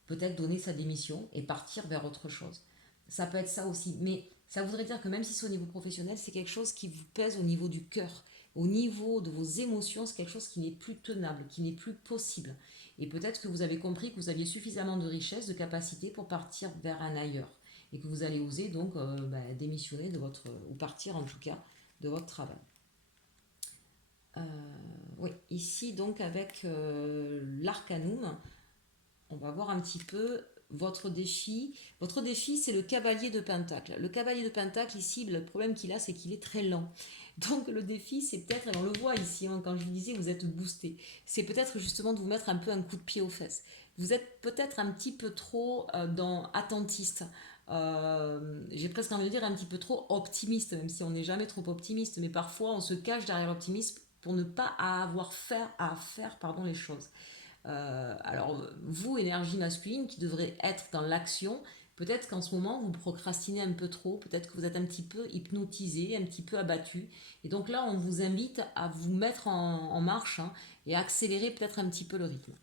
peut-être donner sa démission et partir vers autre chose. Ça peut être ça aussi, mais ça voudrait dire que même si c'est au niveau professionnel, c'est quelque chose qui vous pèse au niveau du cœur, au niveau de vos émotions, c'est quelque chose qui n'est plus tenable, qui n'est plus possible. Et peut-être que vous avez compris que vous aviez suffisamment de richesse, de capacité pour partir vers un ailleurs. Et que vous allez oser donc démissionner de votre, ou partir en tout cas, de votre travail. Euh, oui, ici donc avec l'arcanum, on va voir un petit peu votre défi. Votre défi, c'est le cavalier de Pentacle. Le cavalier de Pentacle, ici, le problème qu'il a, c'est qu'il est très lent. Donc le défi, c'est peut-être, et on le voit ici, hein, quand je vous disais, vous êtes boosté, c'est peut-être justement de vous mettre un peu un coup de pied aux fesses. Vous êtes peut-être un petit peu trop attentiste. J'ai presque envie de dire un petit peu trop optimiste, même si on n'est jamais trop optimiste, mais parfois on se cache derrière l'optimisme pour ne pas avoir à faire pardon, les choses. Alors, vous, énergie masculine, qui devrez être dans l'action, peut-être qu'en ce moment, vous procrastinez un peu trop, peut-être que vous êtes un petit peu hypnotisé, un petit peu abattu. Et donc là, on vous invite à vous mettre en marche hein, et à accélérer peut-être un petit peu le rythme.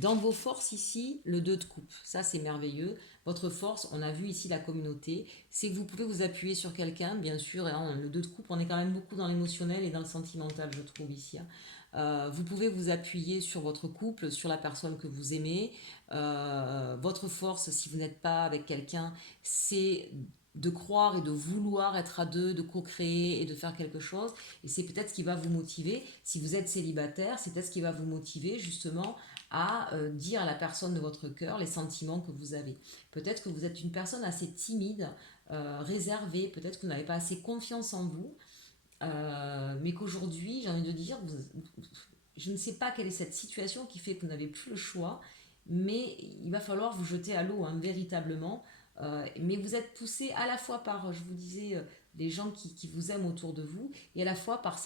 Dans vos forces ici, le 2 de coupe, ça c'est merveilleux. Votre force, on a vu ici la communauté, c'est que vous pouvez vous appuyer sur quelqu'un, bien sûr, hein, le 2 de coupe, on est quand même beaucoup dans l'émotionnel et dans le sentimental, je trouve ici. Hein. Vous pouvez vous appuyer sur votre couple, sur la personne que vous aimez. Votre force, si vous n'êtes pas avec quelqu'un, c'est de croire et de vouloir être à deux, de co-créer et de faire quelque chose. Et c'est peut-être ce qui va vous motiver. Si vous êtes célibataire, c'est peut-être ce qui va vous motiver justement à dire à la personne de votre cœur les sentiments que vous avez. Peut-être que vous êtes une personne assez timide, réservée, peut-être que vous n'avez pas assez confiance en vous. mais qu'aujourd'hui, j'ai envie de dire, je ne sais pas quelle est cette situation qui fait que vous n'avez plus le choix, mais il va falloir vous jeter à l'eau, hein, véritablement. Mais vous êtes poussé à la fois par, je vous disais, les gens qui vous aiment autour de vous, et à la fois par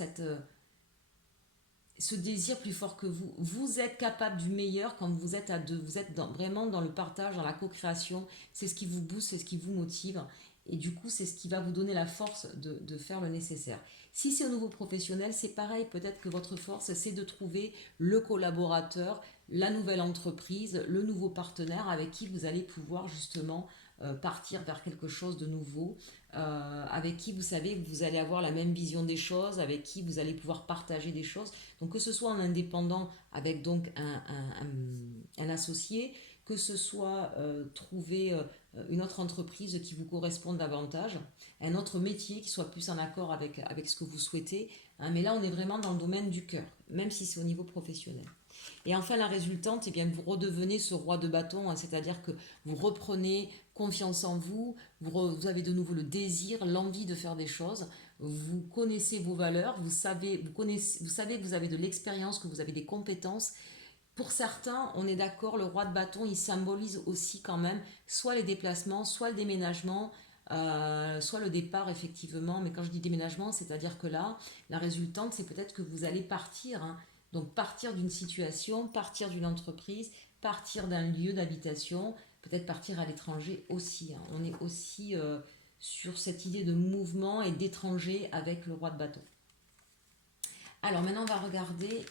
ce désir plus fort que vous. Vous êtes capable du meilleur quand vous êtes à deux. Vous êtes vraiment dans le partage, dans la co-création. C'est ce qui vous booste, c'est ce qui vous motive. Et du coup, c'est ce qui va vous donner la force de faire le nécessaire. Si c'est au niveau professionnel, c'est pareil. Peut-être que votre force, c'est de trouver le collaborateur, la nouvelle entreprise, le nouveau partenaire avec qui vous allez pouvoir justement partir vers quelque chose de nouveau, avec qui vous savez que vous allez avoir la même vision des choses, avec qui vous allez pouvoir partager des choses. Donc que ce soit en indépendant avec donc un associé, que ce soit trouver une autre entreprise qui vous corresponde davantage, un autre métier qui soit plus en accord avec ce que vous souhaitez, hein, mais là on est vraiment dans le domaine du cœur, même si c'est au niveau professionnel. Et enfin, la résultante, eh bien, vous redevenez ce roi de bâton, hein, c'est-à-dire que vous reprenez confiance en vous, vous avez de nouveau le désir, l'envie de faire des choses, vous connaissez vos valeurs, vous savez que vous avez de l'expérience, que vous avez des compétences. Pour certains, on est d'accord, le roi de bâton, il symbolise aussi quand même soit les déplacements, soit le déménagement, soit le départ effectivement. Mais quand je dis déménagement, c'est-à-dire que là, la résultante, c'est peut-être que vous allez partir, hein. Donc partir d'une situation, partir d'une entreprise, partir d'un lieu d'habitation, peut-être partir à l'étranger aussi, hein. On est aussi sur cette idée de mouvement et d'étranger avec le roi de bâton. Alors maintenant, on va regarder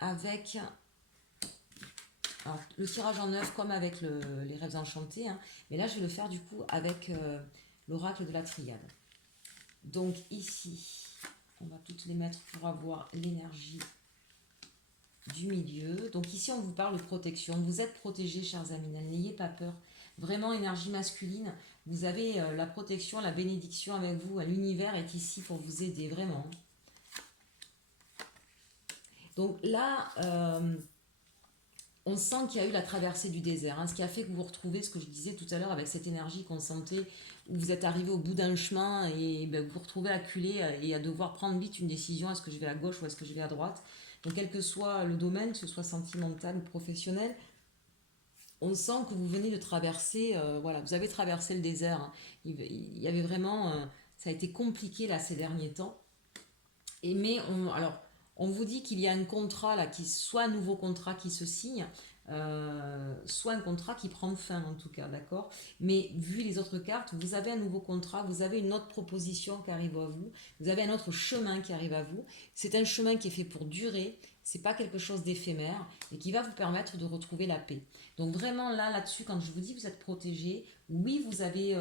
avec alors, le tirage en neuf comme avec les rêves enchantés, hein. Mais là je vais le faire du coup avec l'oracle de la triade. Donc ici, on va toutes les mettre pour avoir l'énergie du milieu. Donc ici on vous parle de protection. Vous êtes protégés, chers amis, n'ayez pas peur. Vraiment énergie masculine. Vous avez la protection, la bénédiction avec vous. L'univers est ici pour vous aider, vraiment. Donc là, on sent qu'il y a eu la traversée du désert, hein, ce qui a fait que vous retrouvez ce que je disais tout à l'heure avec cette énergie qu'on sentait, où vous êtes arrivé au bout d'un chemin et ben, vous vous retrouvez acculé et à devoir prendre vite une décision, est-ce que je vais à gauche ou est-ce que je vais à droite. Donc quel que soit le domaine, que ce soit sentimental ou professionnel, on sent que vous venez de traverser, voilà, vous avez traversé le désert, hein. Il y avait vraiment, ça a été compliqué là ces derniers temps. Mais on vous dit qu'il y a un contrat là, soit un nouveau contrat qui se signe, soit un contrat qui prend fin en tout cas, d'accord. Mais vu les autres cartes, vous avez un nouveau contrat, vous avez une autre proposition qui arrive à vous, vous avez un autre chemin qui arrive à vous. C'est un chemin qui est fait pour durer, c'est pas quelque chose d'éphémère et qui va vous permettre de retrouver la paix. Donc vraiment là-dessus, quand je vous dis que vous êtes protégé, oui, vous avez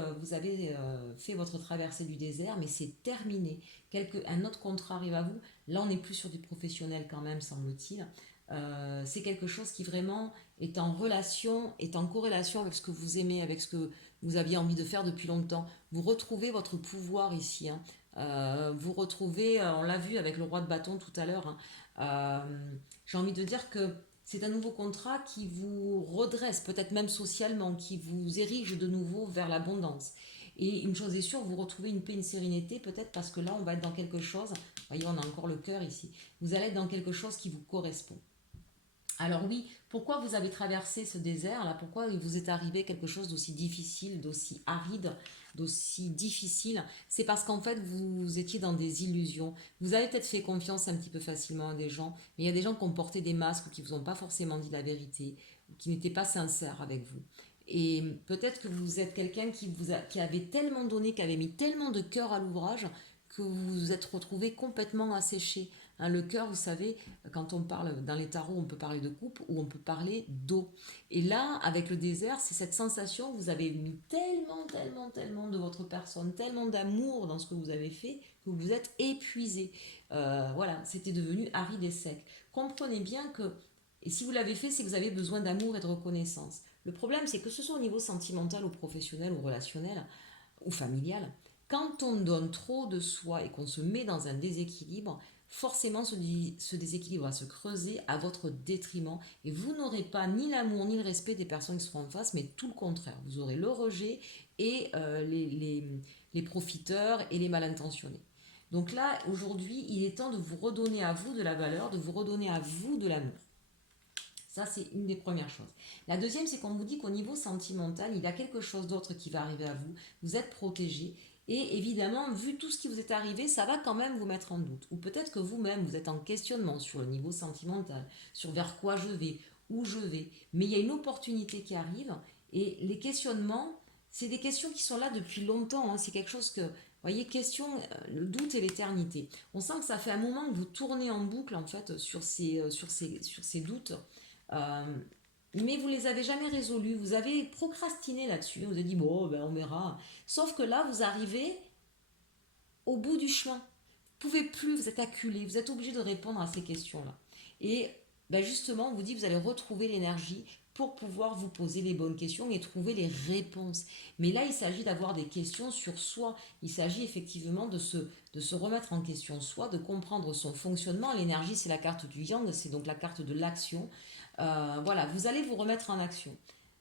fait votre traversée du désert, mais c'est terminé. Un autre contrat arrive à vous. Là, on n'est plus sur du professionnel quand même, semble-t-il. C'est quelque chose qui vraiment est en relation, est en corrélation avec ce que vous aimez, avec ce que vous aviez envie de faire depuis longtemps. Vous retrouvez votre pouvoir ici, hein. Vous retrouvez, on l'a vu avec le roi de bâton tout à l'heure, hein. J'ai envie de dire que c'est un nouveau contrat qui vous redresse, peut-être même socialement, qui vous érige de nouveau vers l'abondance. Et une chose est sûre, vous retrouvez une paix, une sérénité, peut-être parce que là, on va être dans quelque chose, voyez, on a encore le cœur ici, vous allez être dans quelque chose qui vous correspond. Alors oui, pourquoi vous avez traversé ce désert là? Pourquoi il vous est arrivé quelque chose d'aussi difficile, d'aussi aride, d'aussi difficile? C'est parce qu'en fait vous étiez dans des illusions. Vous avez peut-être fait confiance un petit peu facilement à des gens, mais il y a des gens qui ont porté des masques ou qui vous ont pas forcément dit la vérité, ou qui n'étaient pas sincères avec vous. Et peut-être que vous êtes quelqu'un qui avait tellement donné, qui avait mis tellement de cœur à l'ouvrage que vous vous êtes retrouvé complètement asséché. Hein, le cœur, vous savez, quand on parle dans les tarots, on peut parler de coupe ou on peut parler d'eau. Et là, avec le désert, c'est cette sensation, vous avez mis tellement, tellement, tellement de votre personne, tellement d'amour dans ce que vous avez fait, que vous êtes épuisé. Voilà, c'était devenu aride et sec. Comprenez bien que, et si vous l'avez fait, c'est que vous avez besoin d'amour et de reconnaissance. Le problème, c'est que ce soit au niveau sentimental ou professionnel ou relationnel ou familial, quand on donne trop de soi et qu'on se met dans un déséquilibre, forcément ce déséquilibre va se creuser à votre détriment et vous n'aurez pas ni l'amour ni le respect des personnes qui seront en face, mais tout le contraire. Vous aurez le rejet et les profiteurs et les mal intentionnés. Donc là, aujourd'hui, il est temps de vous redonner à vous de la valeur, de vous redonner à vous de l'amour. Ça, c'est une des premières choses. La deuxième, c'est qu'on vous dit qu'au niveau sentimental, il y a quelque chose d'autre qui va arriver à vous. Vous êtes protégé. Et évidemment, vu tout ce qui vous est arrivé, ça va quand même vous mettre en doute. Ou peut-être que vous-même, vous êtes en questionnement sur le niveau sentimental, sur vers quoi je vais, où je vais. Mais il y a une opportunité qui arrive. Et les questionnements, c'est des questions qui sont là depuis longtemps. Hein. C'est quelque chose que, vous voyez, question, le doute et l'éternité. On sent que ça fait un moment que vous tournez en boucle, en fait, sur ces doutes. Euh, mais vous les avez jamais résolus, vous avez procrastiné là-dessus, vous avez dit bon ben on verra. Sauf que là vous arrivez au bout du chemin. Vous pouvez plus, vous êtes acculé, vous êtes obligé de répondre à ces questions-là. Et ben justement, on vous dit que vous allez retrouver l'énergie pour pouvoir vous poser les bonnes questions et trouver les réponses. Mais là, il s'agit d'avoir des questions sur soi. Il s'agit effectivement de se remettre en question soi, de comprendre son fonctionnement. L'énergie, c'est la carte du yang, c'est donc la carte de l'action. Voilà, vous allez vous remettre en action.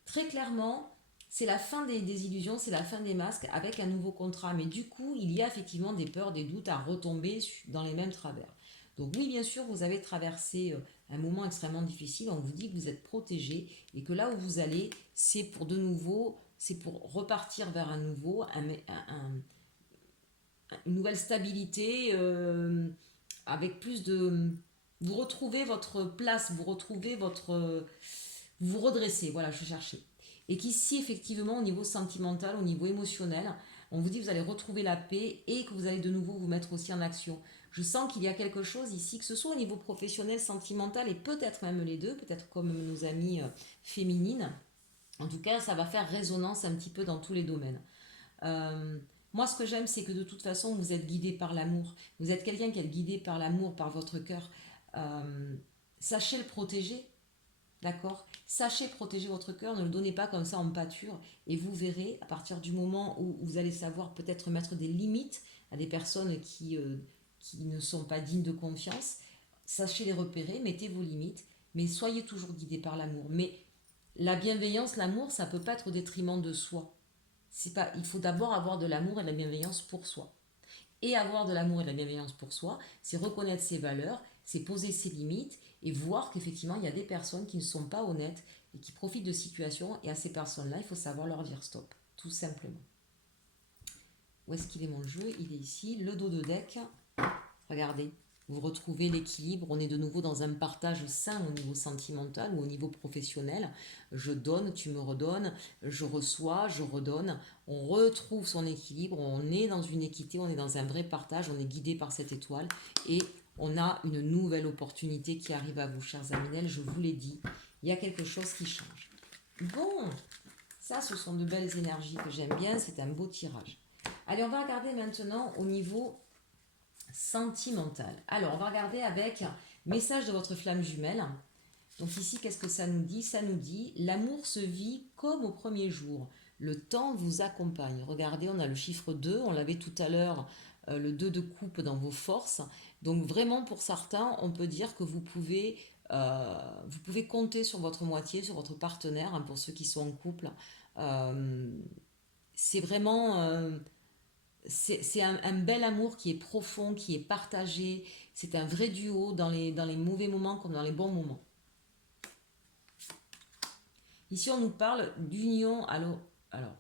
Très clairement, c'est la fin des illusions, c'est la fin des masques avec un nouveau contrat. Mais du coup, il y a effectivement des peurs, des doutes à retomber dans les mêmes travers. Donc oui, bien sûr, vous avez traversé un moment extrêmement difficile. On vous dit que vous êtes protégé et que là où vous allez, c'est pour de nouveau, c'est pour repartir vers un nouveau, une nouvelle stabilité avec plus de... Vous retrouvez votre place, vous retrouvez votre... vous vous redressez, voilà, je cherchais. Et qu'ici, effectivement, au niveau sentimental, au niveau émotionnel, on vous dit que vous allez retrouver la paix et que vous allez de nouveau vous mettre aussi en action. Je sens qu'il y a quelque chose ici, que ce soit au niveau professionnel, sentimental et peut-être même les deux, peut-être comme nos amies féminines. En tout cas, ça va faire résonance un petit peu dans tous les domaines. Euh, Moi, ce que j'aime, c'est que de toute façon, vous êtes guidé par l'amour. Vous êtes quelqu'un qui est guidé par l'amour, par votre cœur. Euh, Sachez le protéger, d'accord? Sachez protéger votre cœur, ne le donnez pas comme ça en pâture. Et vous verrez, à partir du moment où vous allez savoir peut-être mettre des limites à des personnes qui ne sont pas dignes de confiance, sachez les repérer, mettez vos limites, mais soyez toujours guidé par l'amour. Mais la bienveillance, l'amour, ça ne peut pas être au détriment de soi. C'est pas, il faut d'abord avoir de l'amour et de la bienveillance pour soi. Et avoir de l'amour et de la bienveillance pour soi, c'est reconnaître ses valeurs, c'est poser ses limites et voir qu'effectivement, il y a des personnes qui ne sont pas honnêtes et qui profitent de situations. Et à ces personnes-là, il faut savoir leur dire stop, tout simplement. Où est-ce qu'il est mon jeu? Il est ici, le dos de deck. Regardez, vous retrouvez l'équilibre. On est de nouveau dans un partage sain au niveau sentimental ou au niveau professionnel. Je donne, tu me redonnes, je reçois, je redonne. On retrouve son équilibre, on est dans une équité, on est dans un vrai partage, on est guidé par cette étoile et on a une nouvelle opportunité qui arrive à vous, chers Aminel. Je vous l'ai dit, il y a quelque chose qui change. Bon, ça, ce sont de belles énergies que j'aime bien. C'est un beau tirage. Allez, on va regarder maintenant au niveau sentimental. Alors, on va regarder avec message de votre flamme jumelle. Donc ici, qu'est-ce que ça nous dit? Ça nous dit, l'amour se vit comme au premier jour. Le temps vous accompagne. Regardez, on a le chiffre 2, on l'avait tout à l'heure, le 2 de coupe dans vos forces. Donc vraiment, pour certains, on peut dire que vous pouvez compter sur votre moitié, sur votre partenaire, hein, pour ceux qui sont en couple. Euh, c'est vraiment... c'est un bel amour qui est profond, qui est partagé. C'est un vrai duo dans les mauvais moments comme dans les bons moments. Ici, on nous parle d'union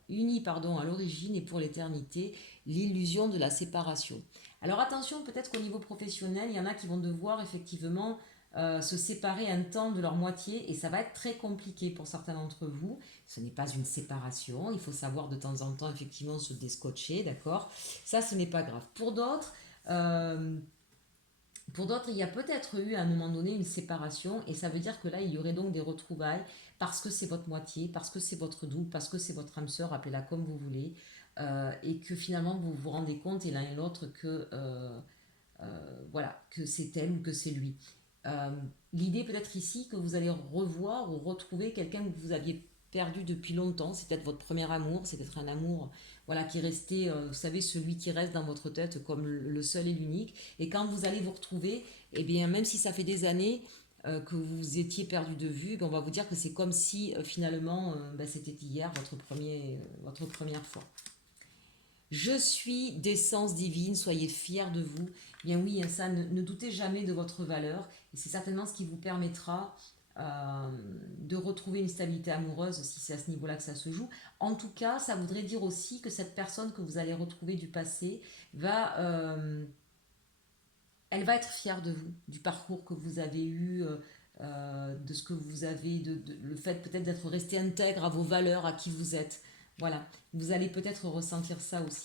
unis pardon, à l'origine et pour l'éternité, l'illusion de la séparation. Alors attention, peut-être qu'au niveau professionnel, il y en a qui vont devoir effectivement se séparer un temps de leur moitié et ça va être très compliqué pour certains d'entre vous. Ce n'est pas une séparation, il faut savoir de temps en temps effectivement se descotcher, d'accord? Ça, ce n'est pas grave. Euh, pour d'autres, il y a peut-être eu à un moment donné une séparation et ça veut dire que là, il y aurait donc des retrouvailles parce que c'est votre moitié, parce que c'est votre double, parce que c'est votre âme sœur, appelez-la comme vous voulez, et que finalement vous vous rendez compte et l'un et l'autre que voilà, que c'est elle ou que c'est lui. Euh, L'idée peut-être ici que vous allez revoir ou retrouver quelqu'un que vous aviez perdu depuis longtemps, c'est peut-être votre premier amour, c'est peut-être un amour voilà, qui est resté, vous savez, celui qui reste dans votre tête comme le seul et l'unique. Et quand vous allez vous retrouver, eh bien, même si ça fait des années que vous étiez perdu de vue, ben, on va vous dire que c'est comme si finalement ben, c'était hier votre première fois. Je suis d'essence divine, soyez fiers de vous. Bien oui, hein, ça, ne doutez jamais de votre valeur. Et c'est certainement ce qui vous permettra de retrouver une stabilité amoureuse si c'est à ce niveau-là que ça se joue. En tout cas, ça voudrait dire aussi que cette personne que vous allez retrouver du passé va, elle va être fière de vous, du parcours que vous avez eu, de ce que vous avez, le fait peut-être d'être resté intègre à vos valeurs, à qui vous êtes. Voilà, vous allez peut-être ressentir ça aussi.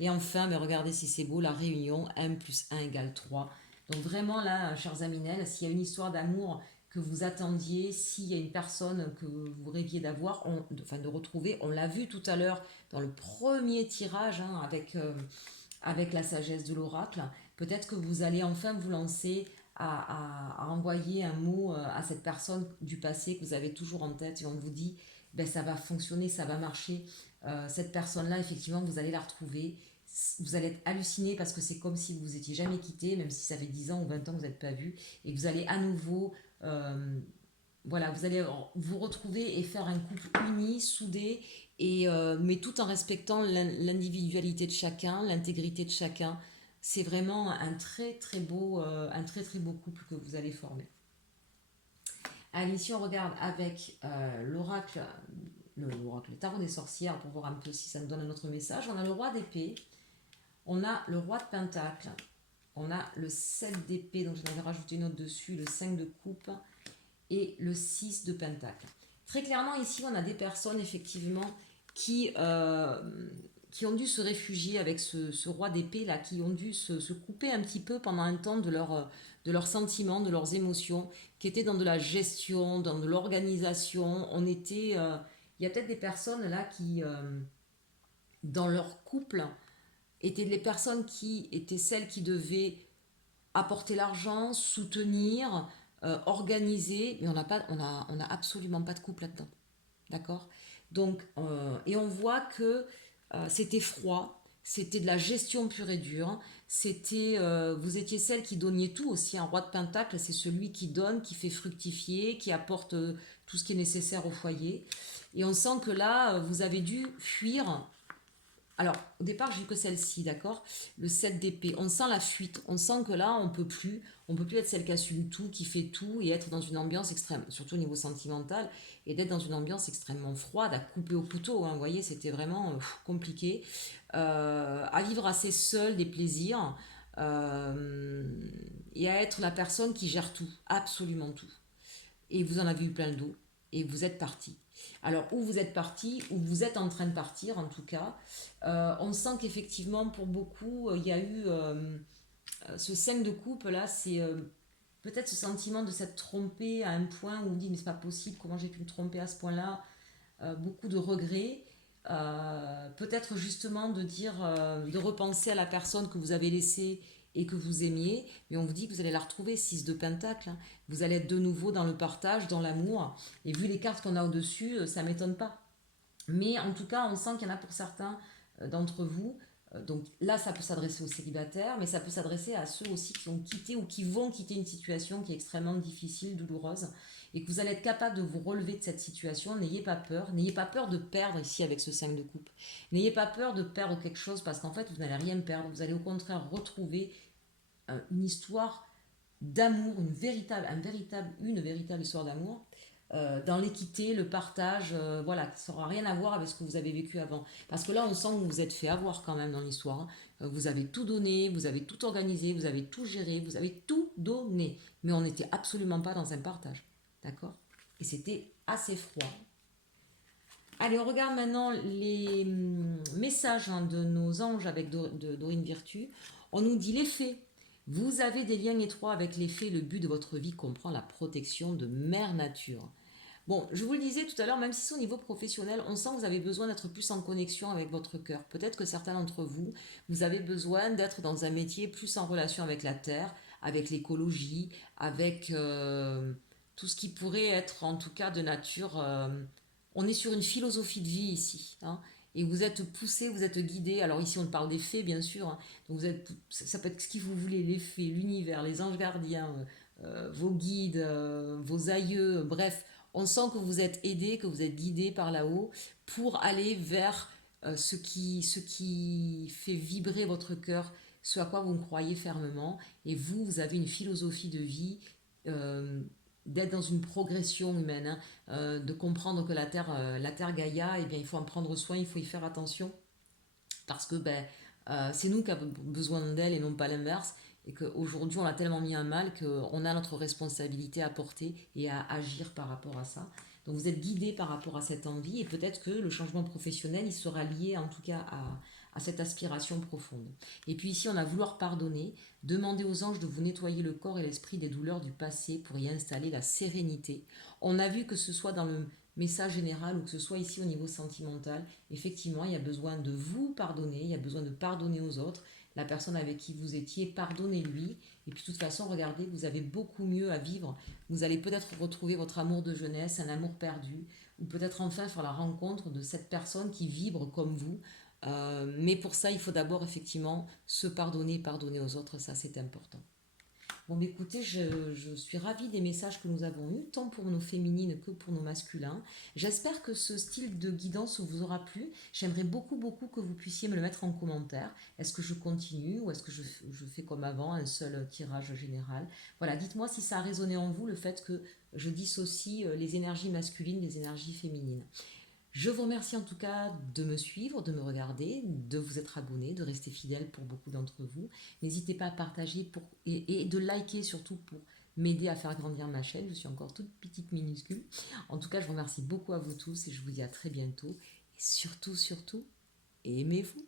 Et enfin, ben regardez si c'est beau, la réunion 1 plus 1 égale 3. Donc vraiment là, chers Aminel, s'il y a une histoire d'amour que vous attendiez, s'il y a une personne que vous rêviez d'avoir, enfin de retrouver, on l'a vu tout à l'heure dans le premier tirage hein, avec la sagesse de l'oracle, peut-être que vous allez enfin vous lancer à envoyer un mot à cette personne du passé que vous avez toujours en tête et on vous dit, ben, ça va fonctionner, ça va marcher. Cette personne-là, effectivement, vous allez la retrouver. Vous allez être halluciné parce que c'est comme si vous étiez jamais quitté, même si ça fait 10 ans ou 20 ans que vous n'êtes pas vu, et que vous allez à nouveau voilà, vous allez vous retrouver et faire un couple uni, soudé, mais tout en respectant l'individualité de chacun, l'intégrité de chacun. C'est vraiment un très très beau couple que vous allez former. Allez, si on regarde avec le tarot des sorcières, pour voir un peu si ça nous donne un autre message, on a le roi d'épée, on a le roi de pentacle, on a le 7 d'épée, donc j'en avais rajouté une autre dessus, le 5 de coupe, et le 6 de pentacle. Très clairement, ici, on a des personnes, effectivement, qui, euh, qui ont dû se réfugier avec ce roi d'épée, là, qui ont dû se couper un petit peu pendant un temps de leurs sentiments, de leurs émotions, qui étaient dans de la gestion, dans de l'organisation. Il y a peut-être des personnes, là, qui, dans leur couple, étaient les personnes qui étaient celles qui devaient apporter l'argent, soutenir, organiser, mais on a absolument pas de couple là-dedans. D'accord. Donc, et on voit que c'était froid, c'était de la gestion pure et dure, vous étiez celle qui donniez tout aussi. Un roi de pentacle, c'est celui qui donne, qui fait fructifier, qui apporte tout ce qui est nécessaire au foyer. Et on sent que là, vous avez dû fuir. Alors, au départ, j'ai vu que celle-ci, d'accord. Le 7 d'épée. On sent la fuite. On sent que là, on peut plus. On peut plus être celle qui assume tout, qui fait tout et être dans une ambiance extrême, surtout au niveau sentimental, et d'être dans une ambiance extrêmement froide, à couper au couteau. Hein, vous voyez, c'était vraiment compliqué. À vivre assez seul des plaisirs et à être la personne qui gère tout, absolument tout. Et vous en avez eu plein le dos et vous êtes parti. Alors, où vous êtes parti, où vous êtes en train de partir en tout cas, on sent qu'effectivement pour beaucoup, il y a eu ce 5 de coupe là, c'est peut-être ce sentiment de s'être trompé à un point où on dit mais c'est pas possible, comment j'ai pu me tromper à ce point-là, beaucoup de regrets. Peut-être justement de dire, de repenser à la personne que vous avez laissée et que vous aimiez, mais on vous dit que vous allez la retrouver, 6 de pentacle, hein. Vous allez être de nouveau dans le partage, dans l'amour, et vu les cartes qu'on a au-dessus, ça ne m'étonne pas. Mais en tout cas, on sent qu'il y en a pour certains d'entre vous. Donc là, ça peut s'adresser aux célibataires, mais ça peut s'adresser à ceux aussi qui ont quitté ou qui vont quitter une situation qui est extrêmement difficile, douloureuse, et que vous allez être capable de vous relever de cette situation. N'ayez pas peur. N'ayez pas peur de perdre ici avec ce 5 de coupe. N'ayez pas peur de perdre quelque chose parce qu'en fait, vous n'allez rien perdre. Vous allez au contraire retrouver une histoire d'amour, une véritable histoire d'amour dans l'équité, le partage, voilà, ça n'aura rien à voir avec ce que vous avez vécu avant. Parce que là, on sent que vous vous êtes fait avoir quand même dans l'histoire. Hein. Vous avez tout donné, vous avez tout organisé, vous avez tout géré, vous avez tout donné. Mais on n'était absolument pas dans un partage. D'accord. Et c'était assez froid. Allez, on regarde maintenant les messages hein, de nos anges avec Dorine Virtue. On nous dit les faits. Vous avez des liens étroits avec les faits. Le but de votre vie comprend la protection de Mère Nature. Bon, je vous le disais tout à l'heure, même si c'est au niveau professionnel, on sent que vous avez besoin d'être plus en connexion avec votre cœur. Peut-être que certains d'entre vous, vous avez besoin d'être dans un métier plus en relation avec la terre, avec l'écologie, avec tout ce qui pourrait être en tout cas de nature. On est sur une philosophie de vie ici. Hein, et vous êtes poussé, vous êtes guidé. Alors ici, on parle des fées, bien sûr. Hein, donc ça peut être ce que vous voulez, les fées, l'univers, les anges gardiens, vos guides, vos aïeux, bref. On sent que vous êtes aidé, que vous êtes guidé par là-haut pour aller vers ce qui fait vibrer votre cœur, ce à quoi vous croyez fermement. Et vous, vous avez une philosophie de vie, euh, d'être dans une progression humaine, hein, de comprendre que la terre Gaïa, eh bien, il faut en prendre soin, il faut y faire attention, parce que ben, c'est nous qui avons besoin d'elle et non pas l'inverse. Et qu'aujourd'hui, on l'a tellement mis à mal qu'on a notre responsabilité à porter et à agir par rapport à ça. Donc vous êtes guidé par rapport à cette envie et peut-être que le changement professionnel, il sera lié en tout cas à cette aspiration profonde. Et puis ici, on a vouloir pardonner, demander aux anges de vous nettoyer le corps et l'esprit des douleurs du passé pour y installer la sérénité. On a vu que ce soit dans le message général ou que ce soit ici au niveau sentimental, effectivement, il y a besoin de vous pardonner, il y a besoin de pardonner aux autres. La personne avec qui vous étiez, pardonnez-lui. Et puis de toute façon, regardez, vous avez beaucoup mieux à vivre. Vous allez peut-être retrouver votre amour de jeunesse, un amour perdu, ou peut-être enfin faire la rencontre de cette personne qui vibre comme vous. Mais pour ça, il faut d'abord effectivement se pardonner, pardonner aux autres, ça c'est important. Bon, mais écoutez, je suis ravie des messages que nous avons eus, tant pour nos féminines que pour nos masculins. J'espère que ce style de guidance vous aura plu. J'aimerais beaucoup, beaucoup que vous puissiez me le mettre en commentaire. Est-ce que je continue ou est-ce que je fais comme avant, un seul tirage général? Voilà, dites-moi si ça a résonné en vous, le fait que je dissocie les énergies masculines des énergies féminines. Je vous remercie en tout cas de me suivre, de me regarder, de vous être abonné, de rester fidèle pour beaucoup d'entre vous. N'hésitez pas à partager et de liker surtout pour m'aider à faire grandir ma chaîne. Je suis encore toute petite minuscule. En tout cas, je vous remercie beaucoup à vous tous et je vous dis à très bientôt. Et surtout, surtout, aimez-vous.